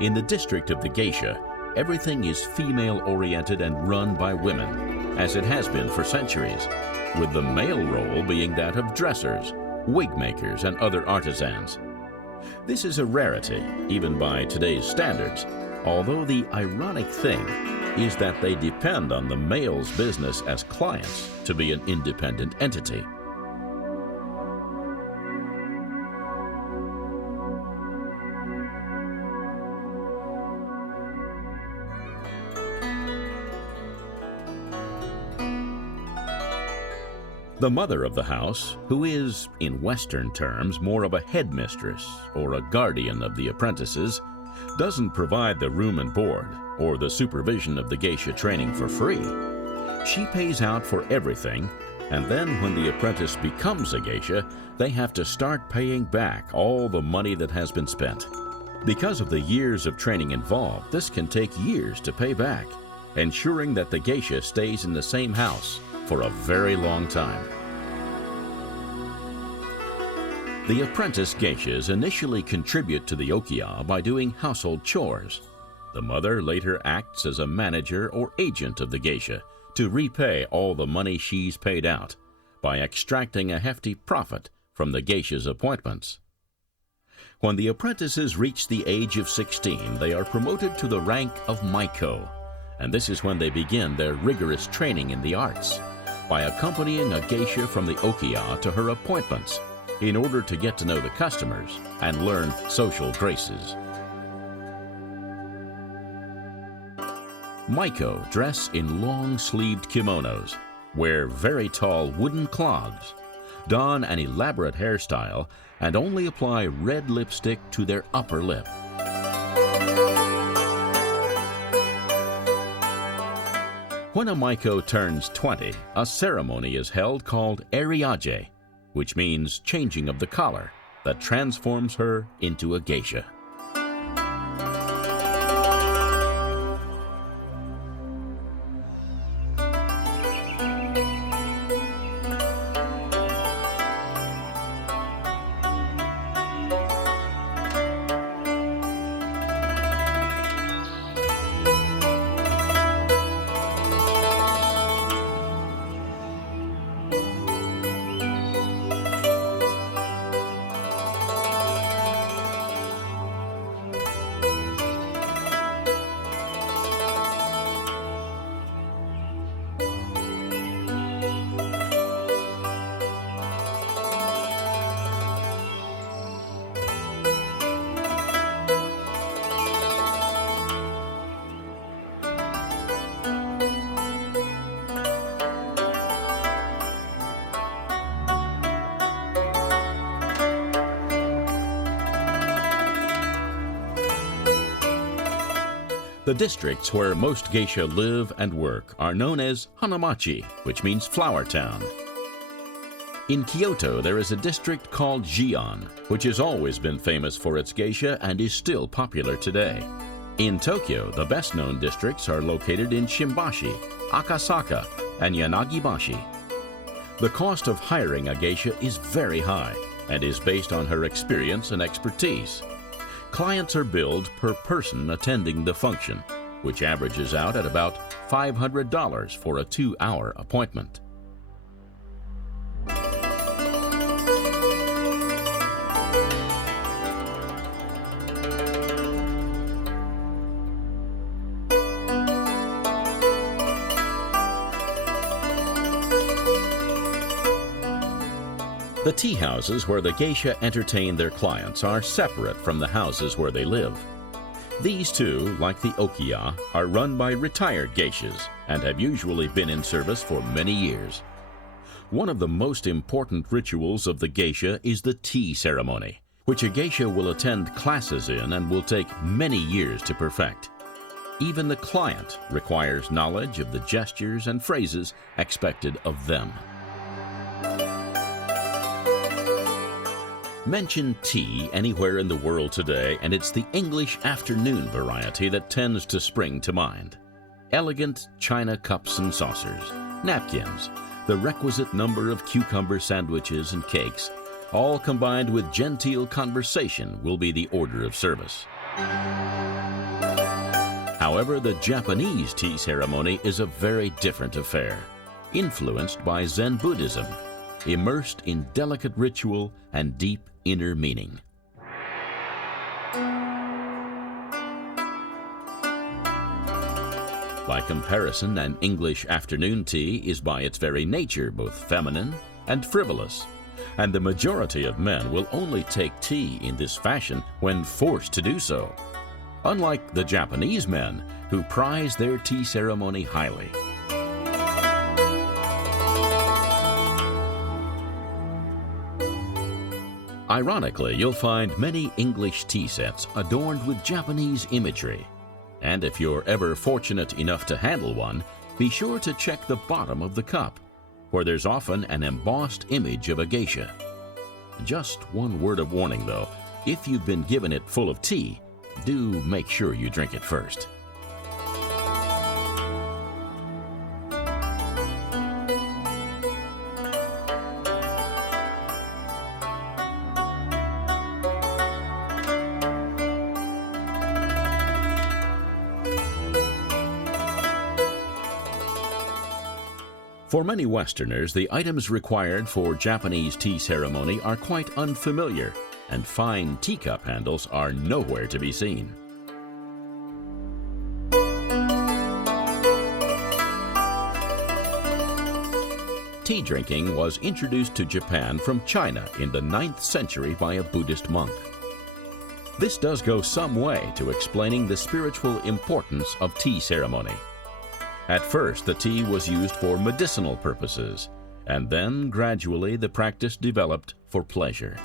In the district of the geisha, everything is female-oriented and run by women, as it has been for centuries, with the male role being that of dressers, wig makers, and other artisans. This is a rarity, even by today's standards, although the ironic thing is that they depend on the male's business as clients to be an independent entity. The mother of the house, who is, in Western terms, more of a headmistress or a guardian of the apprentices, doesn't provide the room and board or the supervision of the geisha training for free. She pays out for everything, and then when the apprentice becomes a geisha, they have to start paying back all the money that has been spent. Because of the years of training involved, this can take years to pay back, ensuring that the geisha stays in the same house for a very long time. The apprentice geishas initially contribute to the okiya by doing household chores. The mother later acts as a manager or agent of the geisha to repay all the money she's paid out by extracting a hefty profit from the geisha's appointments. When the apprentices reach the age of 16, they are promoted to the rank of maiko, and this is when they begin their rigorous training in the arts by accompanying a geisha from the okiya to her appointments in order to get to know the customers and learn social graces. Maiko dress in long-sleeved kimonos, wear very tall wooden clogs, don an elaborate hairstyle, and only apply red lipstick to their upper lip. When a Maiko turns 20, a ceremony is held called eriage, which means changing of the collar, that transforms her into a geisha. The districts where most geisha live and work are known as Hanamachi, which means flower town. In Kyoto, there is a district called Gion, which has always been famous for its geisha and is still popular today. In Tokyo, the best-known districts are located in Shimbashi, Akasaka, and Yanagibashi. The cost of hiring a geisha is very high and is based on her experience and expertise. Clients are billed per person attending the function, which averages out at about $500 for a 2-hour appointment. The tea houses where the geisha entertain their clients are separate from the houses where they live. These two, like the okiya, are run by retired geishas and have usually been in service for many years. One of the most important rituals of the geisha is the tea ceremony, which a geisha will attend classes in and will take many years to perfect. Even the client requires knowledge of the gestures and phrases expected of them. Mention tea anywhere in the world today, and it's the English afternoon variety that tends to spring to mind. Elegant china cups and saucers, napkins, the requisite number of cucumber sandwiches and cakes, all combined with genteel conversation, will be the order of service. However, the Japanese tea ceremony is a very different affair, influenced by Zen Buddhism, immersed in delicate ritual and deep inner meaning. By comparison, an English afternoon tea is by its very nature both feminine and frivolous, and the majority of men will only take tea in this fashion when forced to do so, unlike the Japanese men who prize their tea ceremony highly. Ironically, you'll find many English tea sets adorned with Japanese imagery. And if you're ever fortunate enough to handle one, be sure to check the bottom of the cup, where there's often an embossed image of a geisha. Just one word of warning though, if you've been given it full of tea, do make sure you drink it first. For many Westerners, the items required for Japanese tea ceremony are quite unfamiliar, and fine teacup handles are nowhere to be seen. Tea drinking was introduced to Japan from China in the 9th century by a Buddhist monk. This does go some way to explaining the spiritual importance of tea ceremony, At first, the tea was used for medicinal purposes, and then gradually the practice developed for pleasure.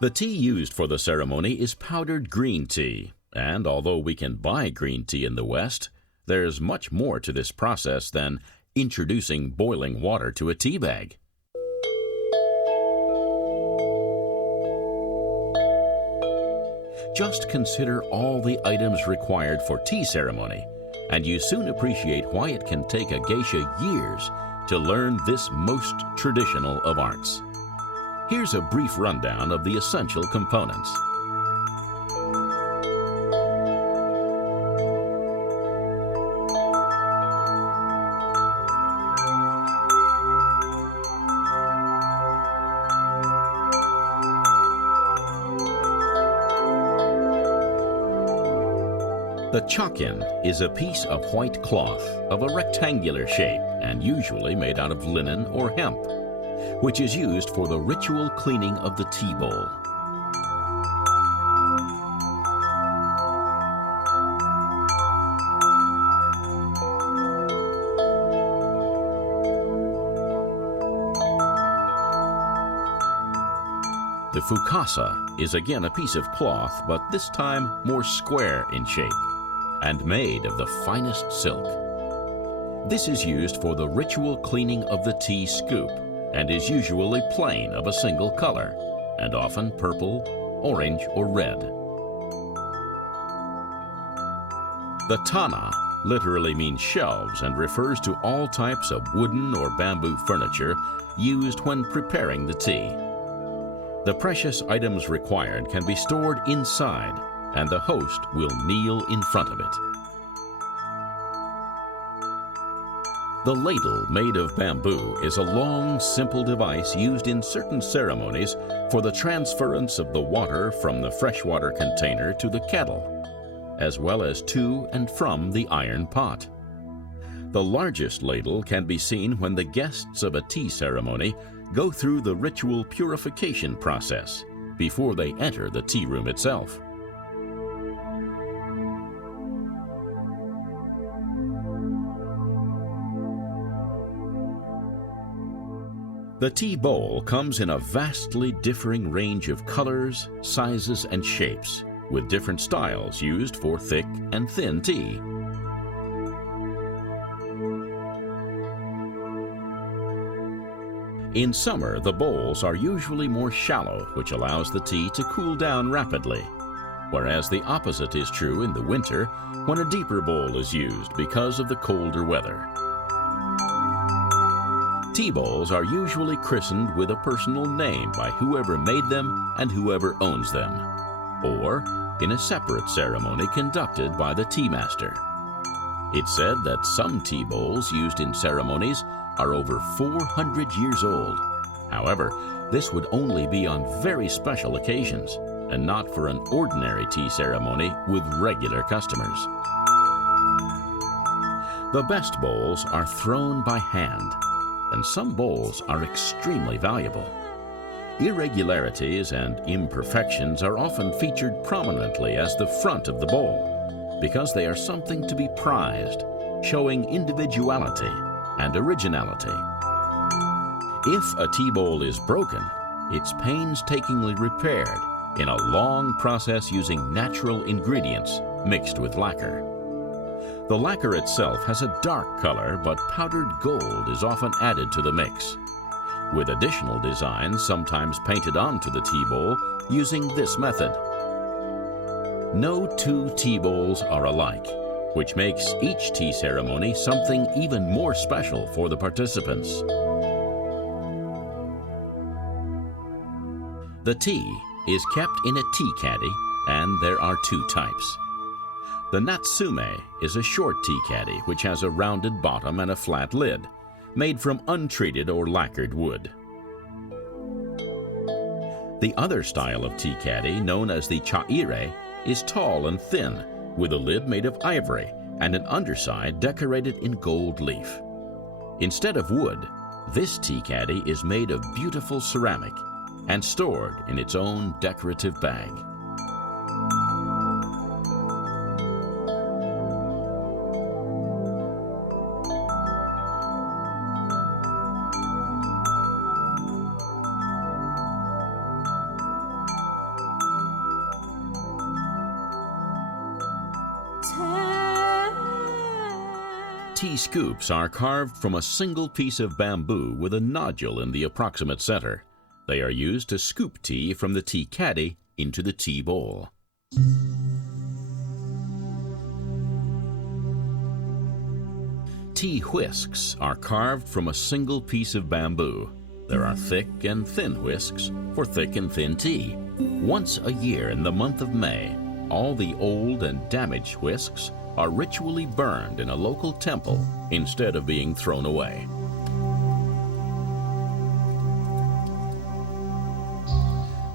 The tea used for the ceremony is powdered green tea, and although we can buy green tea in the West, there's much more to this process than introducing boiling water to a tea bag. Just consider all the items required for tea ceremony, and you soon appreciate why it can take a geisha years to learn this most traditional of arts. Here's a brief rundown of the essential components. The chokin is a piece of white cloth of a rectangular shape and usually made out of linen or hemp, which is used for the ritual cleaning of the tea bowl. The fukasa is again a piece of cloth, but this time more square in shape and made of the finest silk. This is used for the ritual cleaning of the tea scoop and is usually plain of a single color, and often purple, orange, or red. The tana literally means shelves and refers to all types of wooden or bamboo furniture used when preparing the tea. The precious items required can be stored inside, and the host will kneel in front of it. The ladle, made of bamboo, is a long, simple device used in certain ceremonies for the transference of the water from the freshwater container to the kettle, as well as to and from the iron pot. The largest ladle can be seen when the guests of a tea ceremony go through the ritual purification process before they enter the tea room itself. The tea bowl comes in a vastly differing range of colors, sizes, and shapes, with different styles used for thick and thin tea. In summer, the bowls are usually more shallow, which allows the tea to cool down rapidly, whereas the opposite is true in the winter when a deeper bowl is used because of the colder weather. Tea bowls are usually christened with a personal name by whoever made them and whoever owns them, or in a separate ceremony conducted by the tea master. It's said that some tea bowls used in ceremonies are over 400 years old. However, this would only be on very special occasions and not for an ordinary tea ceremony with regular customers. The best bowls are thrown by hand, and some bowls are extremely valuable. Irregularities and imperfections are often featured prominently as the front of the bowl because they are something to be prized, showing individuality and originality. If a tea bowl is broken, it's painstakingly repaired in a long process using natural ingredients mixed with lacquer. The lacquer itself has a dark color, but powdered gold is often added to the mix, with additional designs sometimes painted onto the tea bowl using this method. No two tea bowls are alike, which makes each tea ceremony something even more special for the participants. The tea is kept in a tea caddy, and there are two types. The natsume is a short tea caddy which has a rounded bottom and a flat lid, made from untreated or lacquered wood. The other style of tea caddy, known as the chaire, is tall and thin, with a lid made of ivory and an underside decorated in gold leaf. Instead of wood, this tea caddy is made of beautiful ceramic and stored in its own decorative bag. Tea scoops are carved from a single piece of bamboo with a nodule in the approximate center. They are used to scoop tea from the tea caddy into the tea bowl. Tea whisks are carved from a single piece of bamboo. There are thick and thin whisks for thick and thin tea. Once a year in the month of May, all the old and damaged whisks are ritually burned in a local temple instead of being thrown away.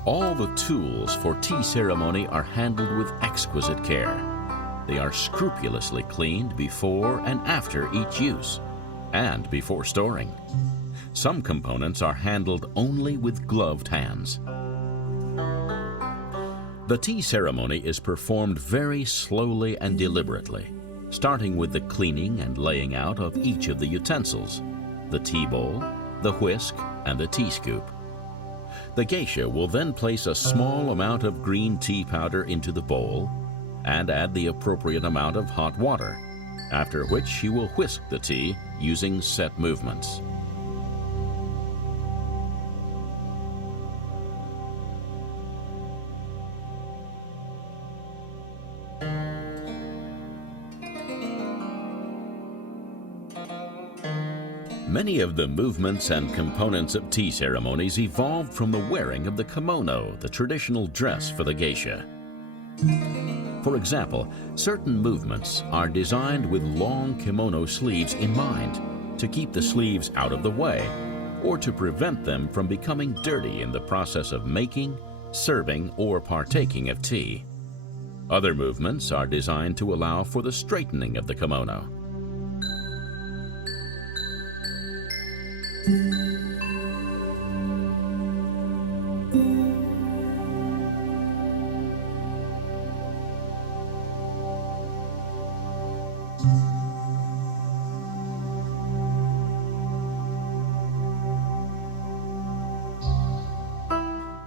All the tools for tea ceremony are handled with exquisite care. They are scrupulously cleaned before and after each use, and before storing. Some components are handled only with gloved hands. The tea ceremony is performed very slowly and deliberately, starting with the cleaning and laying out of each of the utensils, the tea bowl, the whisk, and the tea scoop. The geisha will then place a small amount of green tea powder into the bowl and add the appropriate amount of hot water, after which she will whisk the tea using set movements. Many of the movements and components of tea ceremonies evolved from the wearing of the kimono, the traditional dress for the geisha. For example, certain movements are designed with long kimono sleeves in mind to keep the sleeves out of the way or to prevent them from becoming dirty in the process of making, serving, or partaking of tea. Other movements are designed to allow for the straightening of the kimono.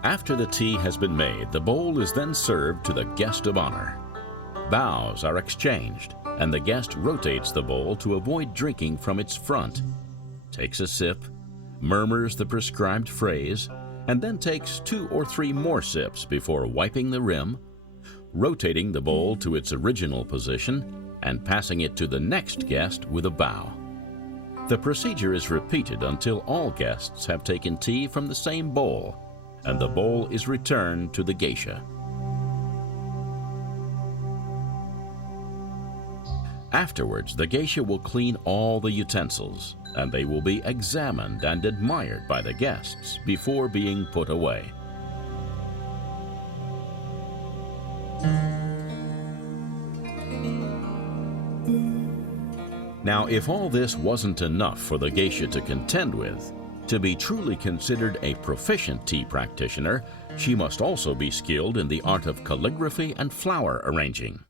After the tea has been made, the bowl is then served to the guest of honor. Bows are exchanged, and the guest rotates the bowl to avoid drinking from its front, takes a sip, murmurs the prescribed phrase, and then takes 2 or 3 more sips before wiping the rim, rotating the bowl to its original position, and passing it to the next guest with a bow. The procedure is repeated until all guests have taken tea from the same bowl, and the bowl is returned to the geisha. Afterwards, the geisha will clean all the utensils, and they will be examined and admired by the guests before being put away. Now, if all this wasn't enough for the geisha to contend with, to be truly considered a proficient tea practitioner, she must also be skilled in the art of calligraphy and flower arranging.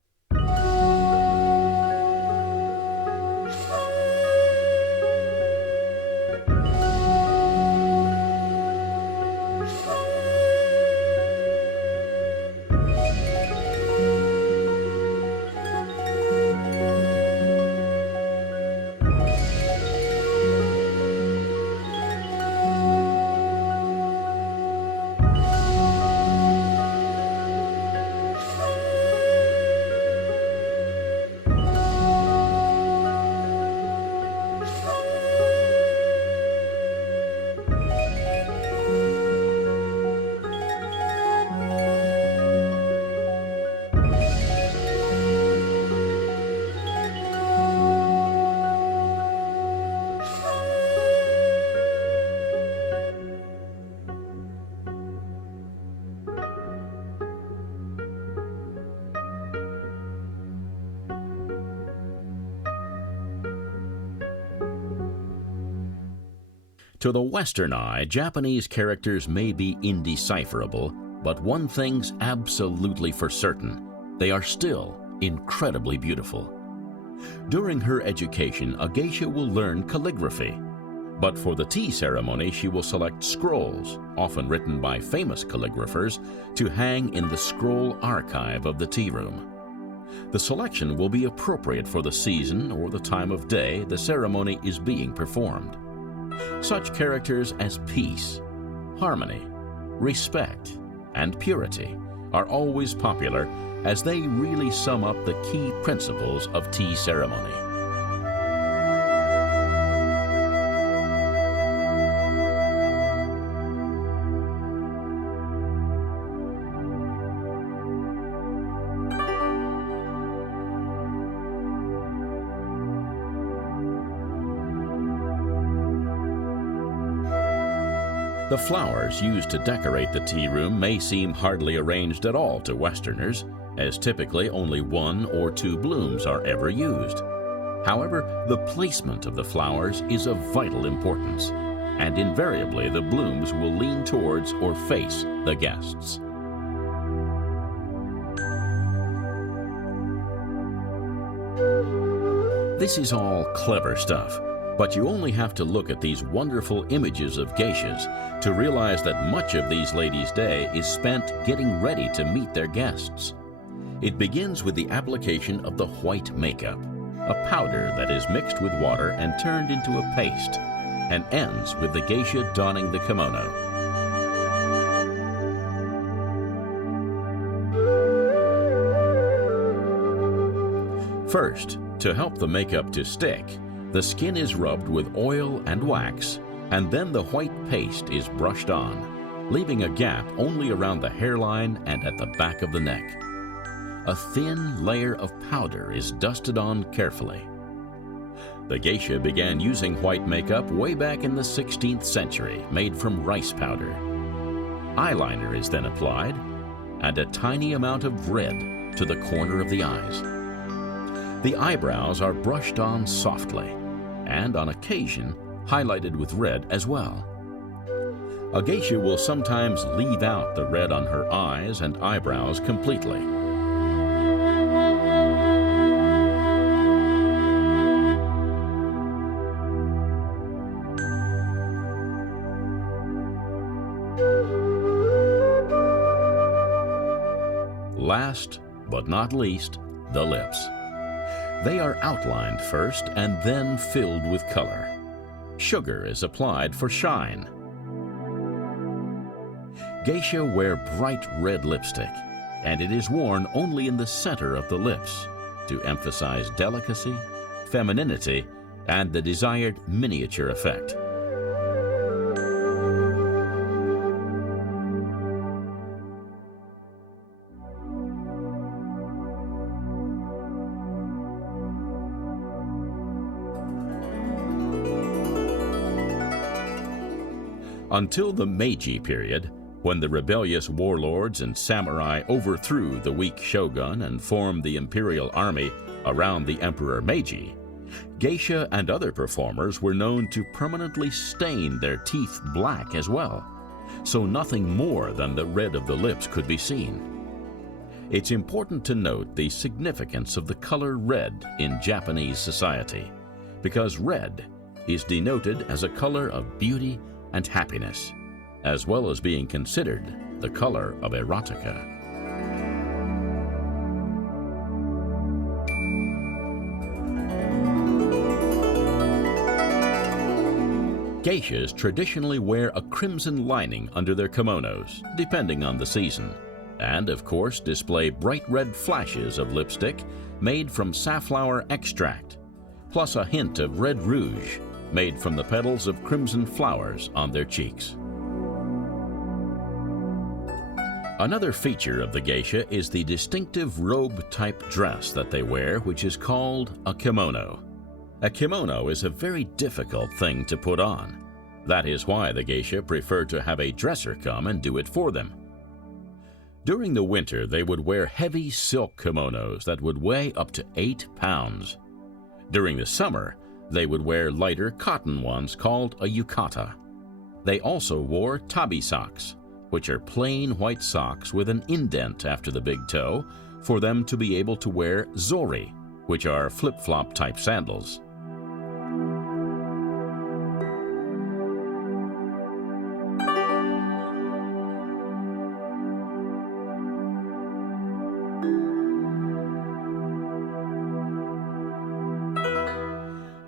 To the Western eye, Japanese characters may be indecipherable, but one thing's absolutely for certain: they are still incredibly beautiful. During her education, a geisha will learn calligraphy, but for the tea ceremony she will select scrolls, often written by famous calligraphers, to hang in the scroll archive of the tea room. The selection will be appropriate for the season or the time of day the ceremony is being performed. Such characters as peace, harmony, respect, and purity are always popular, as they really sum up the key principles of tea ceremony. The flowers used to decorate the tea room may seem hardly arranged at all to Westerners, as typically only 1 or 2 blooms are ever used. However, the placement of the flowers is of vital importance, and invariably the blooms will lean towards or face the guests. This is all clever stuff, but you only have to look at these wonderful images of geishas to realize that much of these ladies' day is spent getting ready to meet their guests. It begins with the application of the white makeup, a powder that is mixed with water and turned into a paste, and ends with the geisha donning the kimono. First, to help the makeup to stick, the skin is rubbed with oil and wax, and then the white paste is brushed on, leaving a gap only around the hairline and at the back of the neck. A thin layer of powder is dusted on carefully. The geisha began using white makeup way back in the 16th century, made from rice powder. Eyeliner is then applied, and a tiny amount of red to the corner of the eyes. The eyebrows are brushed on softly, and on occasion highlighted with red as well. A geisha will sometimes leave out the red on her eyes and eyebrows completely. Last but not least, the lips. They are outlined first and then filled with color. Sugar is applied for shine. Geisha wear bright red lipstick, and it is worn only in the center of the lips to emphasize delicacy, femininity, and the desired miniature effect. Until the Meiji period, when the rebellious warlords and samurai overthrew the weak shogun and formed the imperial army around the Emperor Meiji, geisha and other performers were known to permanently stain their teeth black as well, so nothing more than the red of the lips could be seen. It's important to note the significance of the color red in Japanese society, because red is denoted as a color of beauty and happiness, as well as being considered the color of erotica. Geishas traditionally wear a crimson lining under their kimonos, depending on the season, and of course display bright red flashes of lipstick made from safflower extract, plus a hint of red rouge made from the petals of crimson flowers on their cheeks. Another feature of the geisha is the distinctive robe-type dress that they wear, which is called a kimono. A kimono is a very difficult thing to put on. That is why the geisha prefer to have a dresser come and do it for them. During the winter, they would wear heavy silk kimonos that would weigh up to 8 pounds. During the summer, they would wear lighter cotton ones called a yukata, They also wore tabi socks, which are plain white socks with an indent after the big toe, for them to be able to wear zori, which are flip-flop type sandals.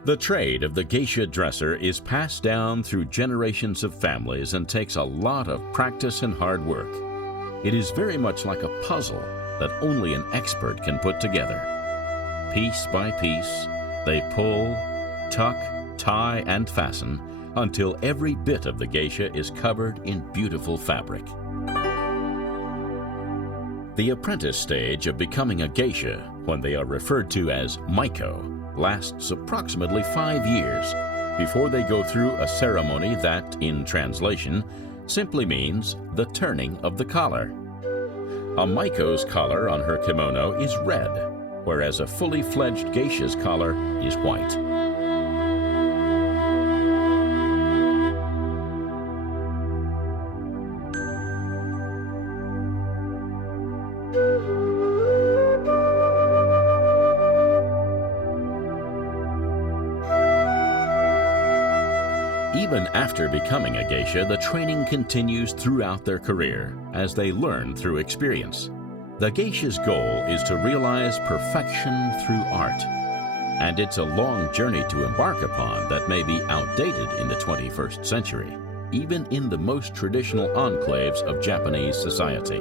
The trade of the geisha dresser is passed down through generations of families and takes a lot of practice and hard work. It is very much like a puzzle that only an expert can put together. Piece by piece, they pull, tuck, tie, and fasten until every bit of the geisha is covered in beautiful fabric. The apprentice stage of becoming a geisha, when they are referred to as maiko, lasts approximately 5 years before they go through a ceremony that, in translation, simply means the turning of the collar. A maiko's collar on her kimono is red, whereas a fully fledged geisha's collar is white. Even after becoming a geisha, the training continues throughout their career as they learn through experience. The geisha's goal is to realize perfection through art, and it's a long journey to embark upon that may be outdated in the 21st century, even in the most traditional enclaves of Japanese society.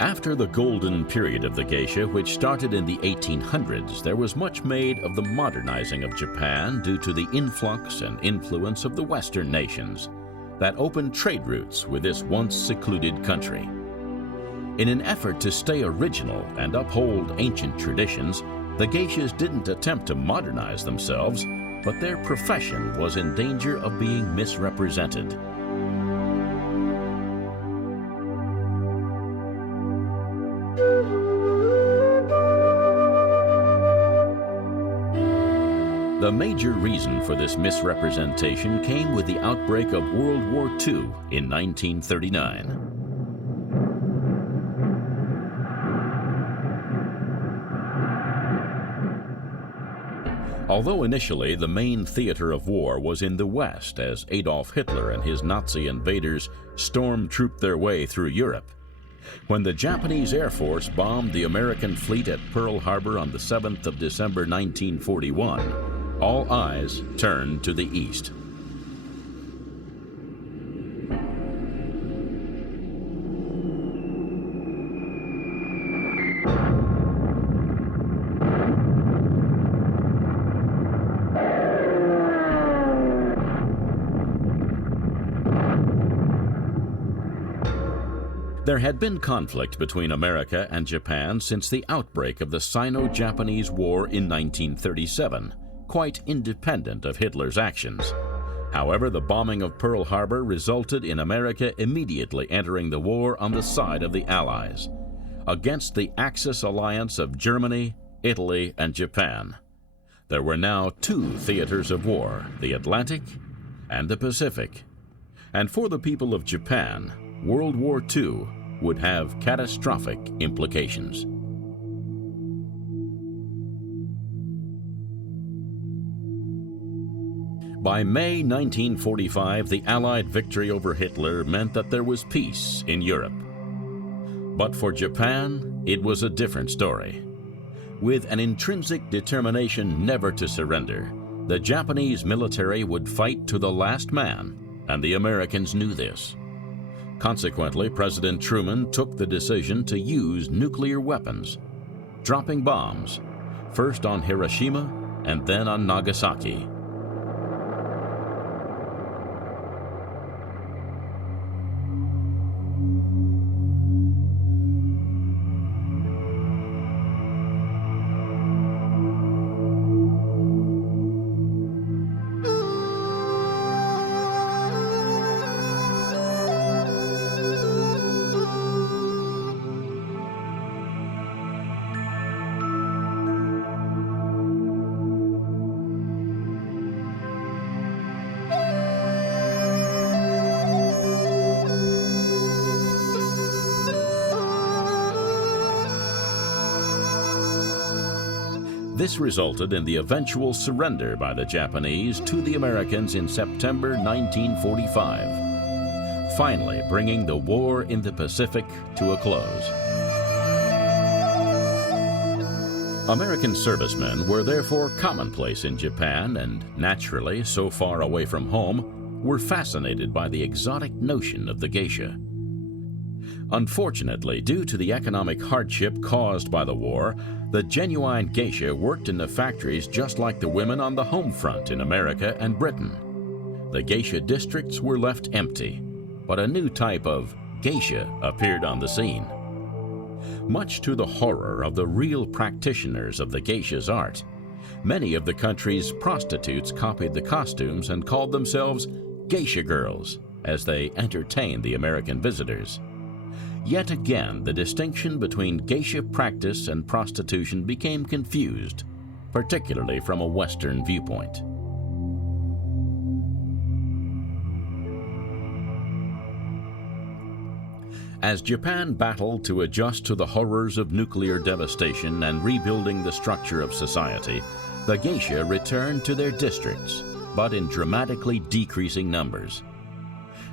After the golden period of the geisha, which started in the 1800s, there was much made of the modernizing of Japan due to the influx and influence of the Western nations that opened trade routes with this once secluded country. In an effort to stay original and uphold ancient traditions, the geishas didn't attempt to modernize themselves, but their profession was in danger of being misrepresented. The major reason for this misrepresentation came with the outbreak of World War II in 1939. Although initially the main theater of war was in the West as Adolf Hitler and his Nazi invaders storm-trooped their way through Europe, when the Japanese Air Force bombed the American fleet at Pearl Harbor on the 7th of December 1941, all eyes turned to the east. There had been conflict between America and Japan since the outbreak of the Sino-Japanese War in 1937, quite independent of Hitler's actions. However, the bombing of Pearl Harbor resulted in America immediately entering the war on the side of the Allies, against the Axis alliance of Germany, Italy, and Japan. There were now two theaters of war, the Atlantic and the Pacific. And for the people of Japan, World War II would have catastrophic implications. By May 1945, the Allied victory over Hitler meant that there was peace in Europe. But for Japan, it was a different story. With an intrinsic determination never to surrender, the Japanese military would fight to the last man, and the Americans knew this. Consequently, President Truman took the decision to use nuclear weapons, dropping bombs, first on Hiroshima and then on Nagasaki. This resulted in the eventual surrender by the Japanese to the Americans in September 1945, finally bringing the war in the Pacific to a close. American servicemen were therefore commonplace in Japan and, naturally, so far away from home, were fascinated by the exotic notion of the geisha. Unfortunately, due to the economic hardship caused by the war, the genuine geisha worked in the factories just like the women on the home front in America and Britain. The geisha districts were left empty, but a new type of geisha appeared on the scene. Much to the horror of the real practitioners of the geisha's art, many of the country's prostitutes copied the costumes and called themselves geisha girls as they entertained the American visitors. Yet again, the distinction between geisha practice and prostitution became confused, particularly from a Western viewpoint. As Japan battled to adjust to the horrors of nuclear devastation and rebuilding the structure of society, the geisha returned to their districts, but in dramatically decreasing numbers.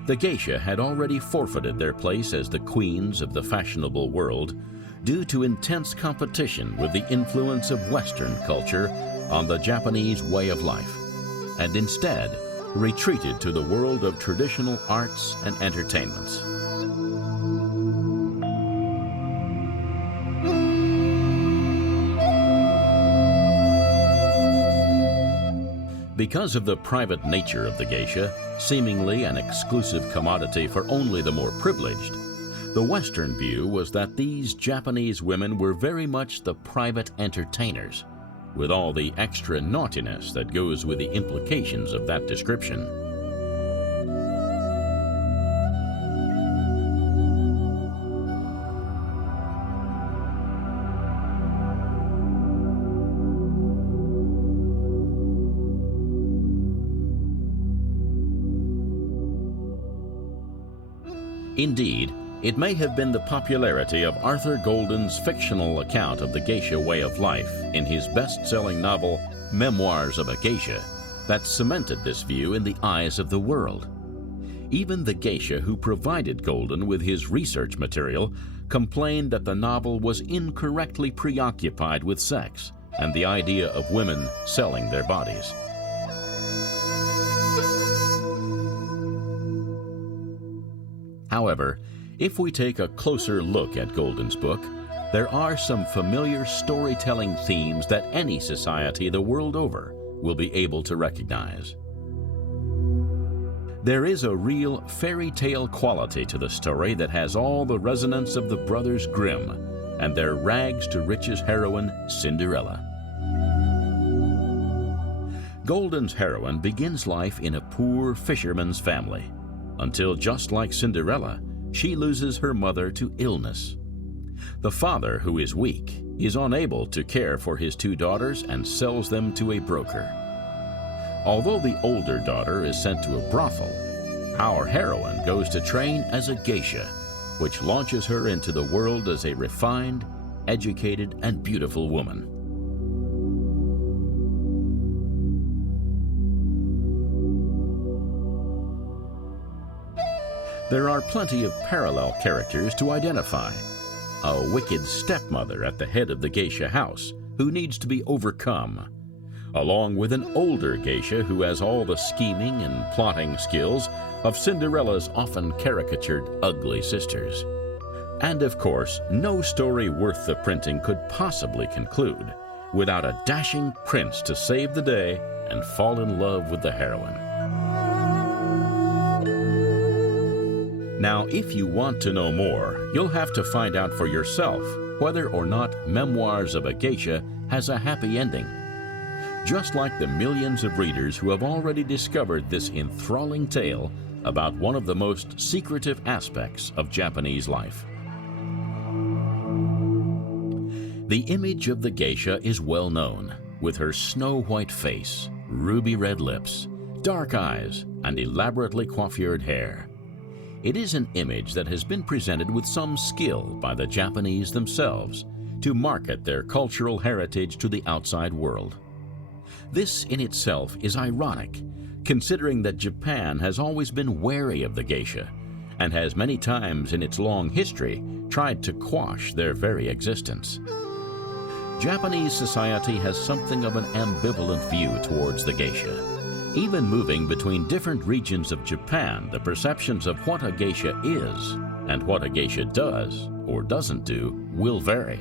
The geisha had already forfeited their place as the queens of the fashionable world due to intense competition with the influence of Western culture on the Japanese way of life, and instead retreated to the world of traditional arts and entertainments. Because of the private nature of the geisha, seemingly an exclusive commodity for only the more privileged, the Western view was that these Japanese women were very much the private entertainers, with all the extra naughtiness that goes with the implications of that description. Indeed, it may have been the popularity of Arthur Golden's fictional account of the geisha way of life in his best-selling novel, Memoirs of a Geisha, that cemented this view in the eyes of the world. Even the geisha who provided Golden with his research material complained that the novel was incorrectly preoccupied with sex and the idea of women selling their bodies. However, if we take a closer look at Golden's book, there are some familiar storytelling themes that any society the world over will be able to recognize. There is a real fairy tale quality to the story that has all the resonance of the Brothers Grimm and their rags to riches heroine, Cinderella. Golden's heroine begins life in a poor fisherman's family, until just like Cinderella, she loses her mother to illness. The father, who is weak, is unable to care for his two daughters and sells them to a broker. Although the older daughter is sent to a brothel, our heroine goes to train as a geisha, which launches her into the world as a refined, educated, and beautiful woman. There are plenty of parallel characters to identify. A wicked stepmother at the head of the geisha house who needs to be overcome, along with an older geisha who has all the scheming and plotting skills of Cinderella's often caricatured ugly sisters. And of course, no story worth the printing could possibly conclude without a dashing prince to save the day and fall in love with the heroine. Now, if you want to know more, you'll have to find out for yourself whether or not Memoirs of a Geisha has a happy ending. Just like the millions of readers who have already discovered this enthralling tale about one of the most secretive aspects of Japanese life. The image of the geisha is well known, with her snow-white face, ruby red lips, dark eyes, and elaborately coiffured hair. It is an image that has been presented with some skill by the Japanese themselves to market their cultural heritage to the outside world. This in itself is ironic, considering that Japan has always been wary of the geisha and has many times in its long history tried to quash their very existence. Japanese society has something of an ambivalent view towards the geisha. Even moving between different regions of Japan, the perceptions of what a geisha is and what a geisha does or doesn't do will vary.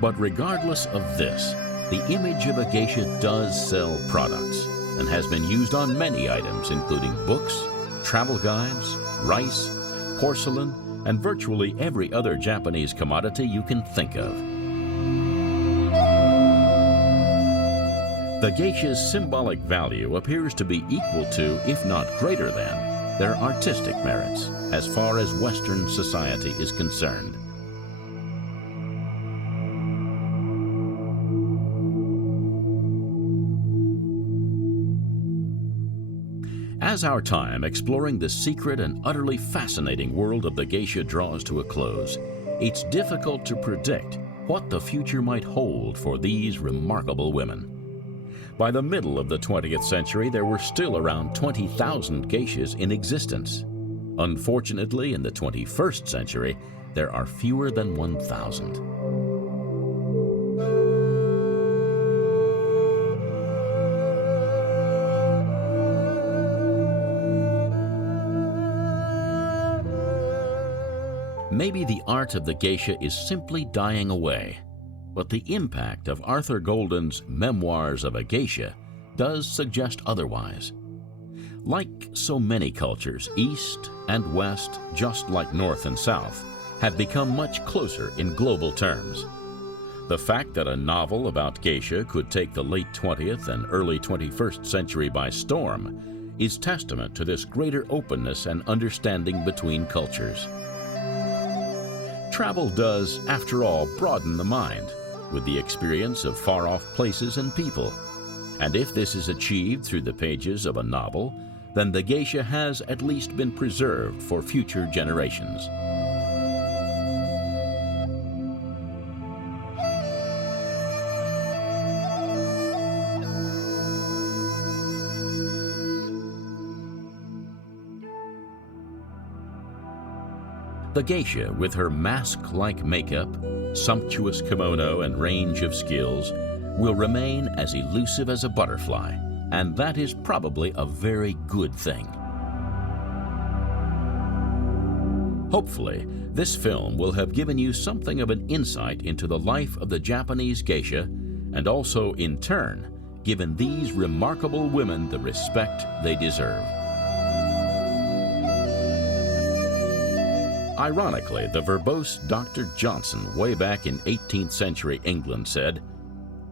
But regardless of this, the image of a geisha does sell products and has been used on many items, including books, travel guides, rice, porcelain, and virtually every other Japanese commodity you can think of. The geisha's symbolic value appears to be equal to, if not greater than, their artistic merits as far as Western society is concerned. As our time exploring the secret and utterly fascinating world of the geisha draws to a close, it's difficult to predict what the future might hold for these remarkable women. By the middle of the 20th century, there were still around 20,000 geishas in existence. Unfortunately, in the 21st century, there are fewer than 1,000. Maybe the art of the geisha is simply dying away, but the impact of Arthur Golden's Memoirs of a Geisha does suggest otherwise. Like so many cultures, East and West, just like North and South, have become much closer in global terms. The fact that a novel about geisha could take the late 20th and early 21st century by storm is testament to this greater openness and understanding between cultures. Travel does, after all, broaden the mind with the experience of far-off places and people. And if this is achieved through the pages of a novel, then the geisha has at least been preserved for future generations. The geisha, with her mask-like makeup, sumptuous kimono, and range of skills, will remain as elusive as a butterfly, and that is probably a very good thing. Hopefully, this film will have given you something of an insight into the life of the Japanese geisha, and also, in turn, given these remarkable women the respect they deserve. Ironically, the verbose Dr. Johnson, way back in 18th century England, said,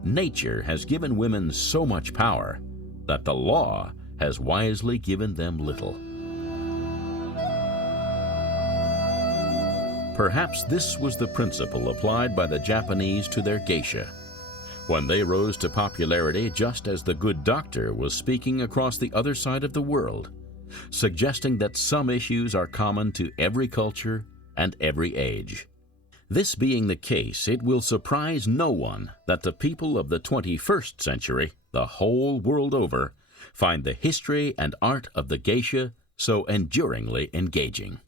"Nature has given women so much power that the law has wisely given them little." Perhaps this was the principle applied by the Japanese to their geisha, when they rose to popularity just as the good doctor was speaking across the other side of the world, suggesting that some issues are common to every culture and every age. This being the case, it will surprise no one that the people of the 21st century, the whole world over, find the history and art of the geisha so enduringly engaging.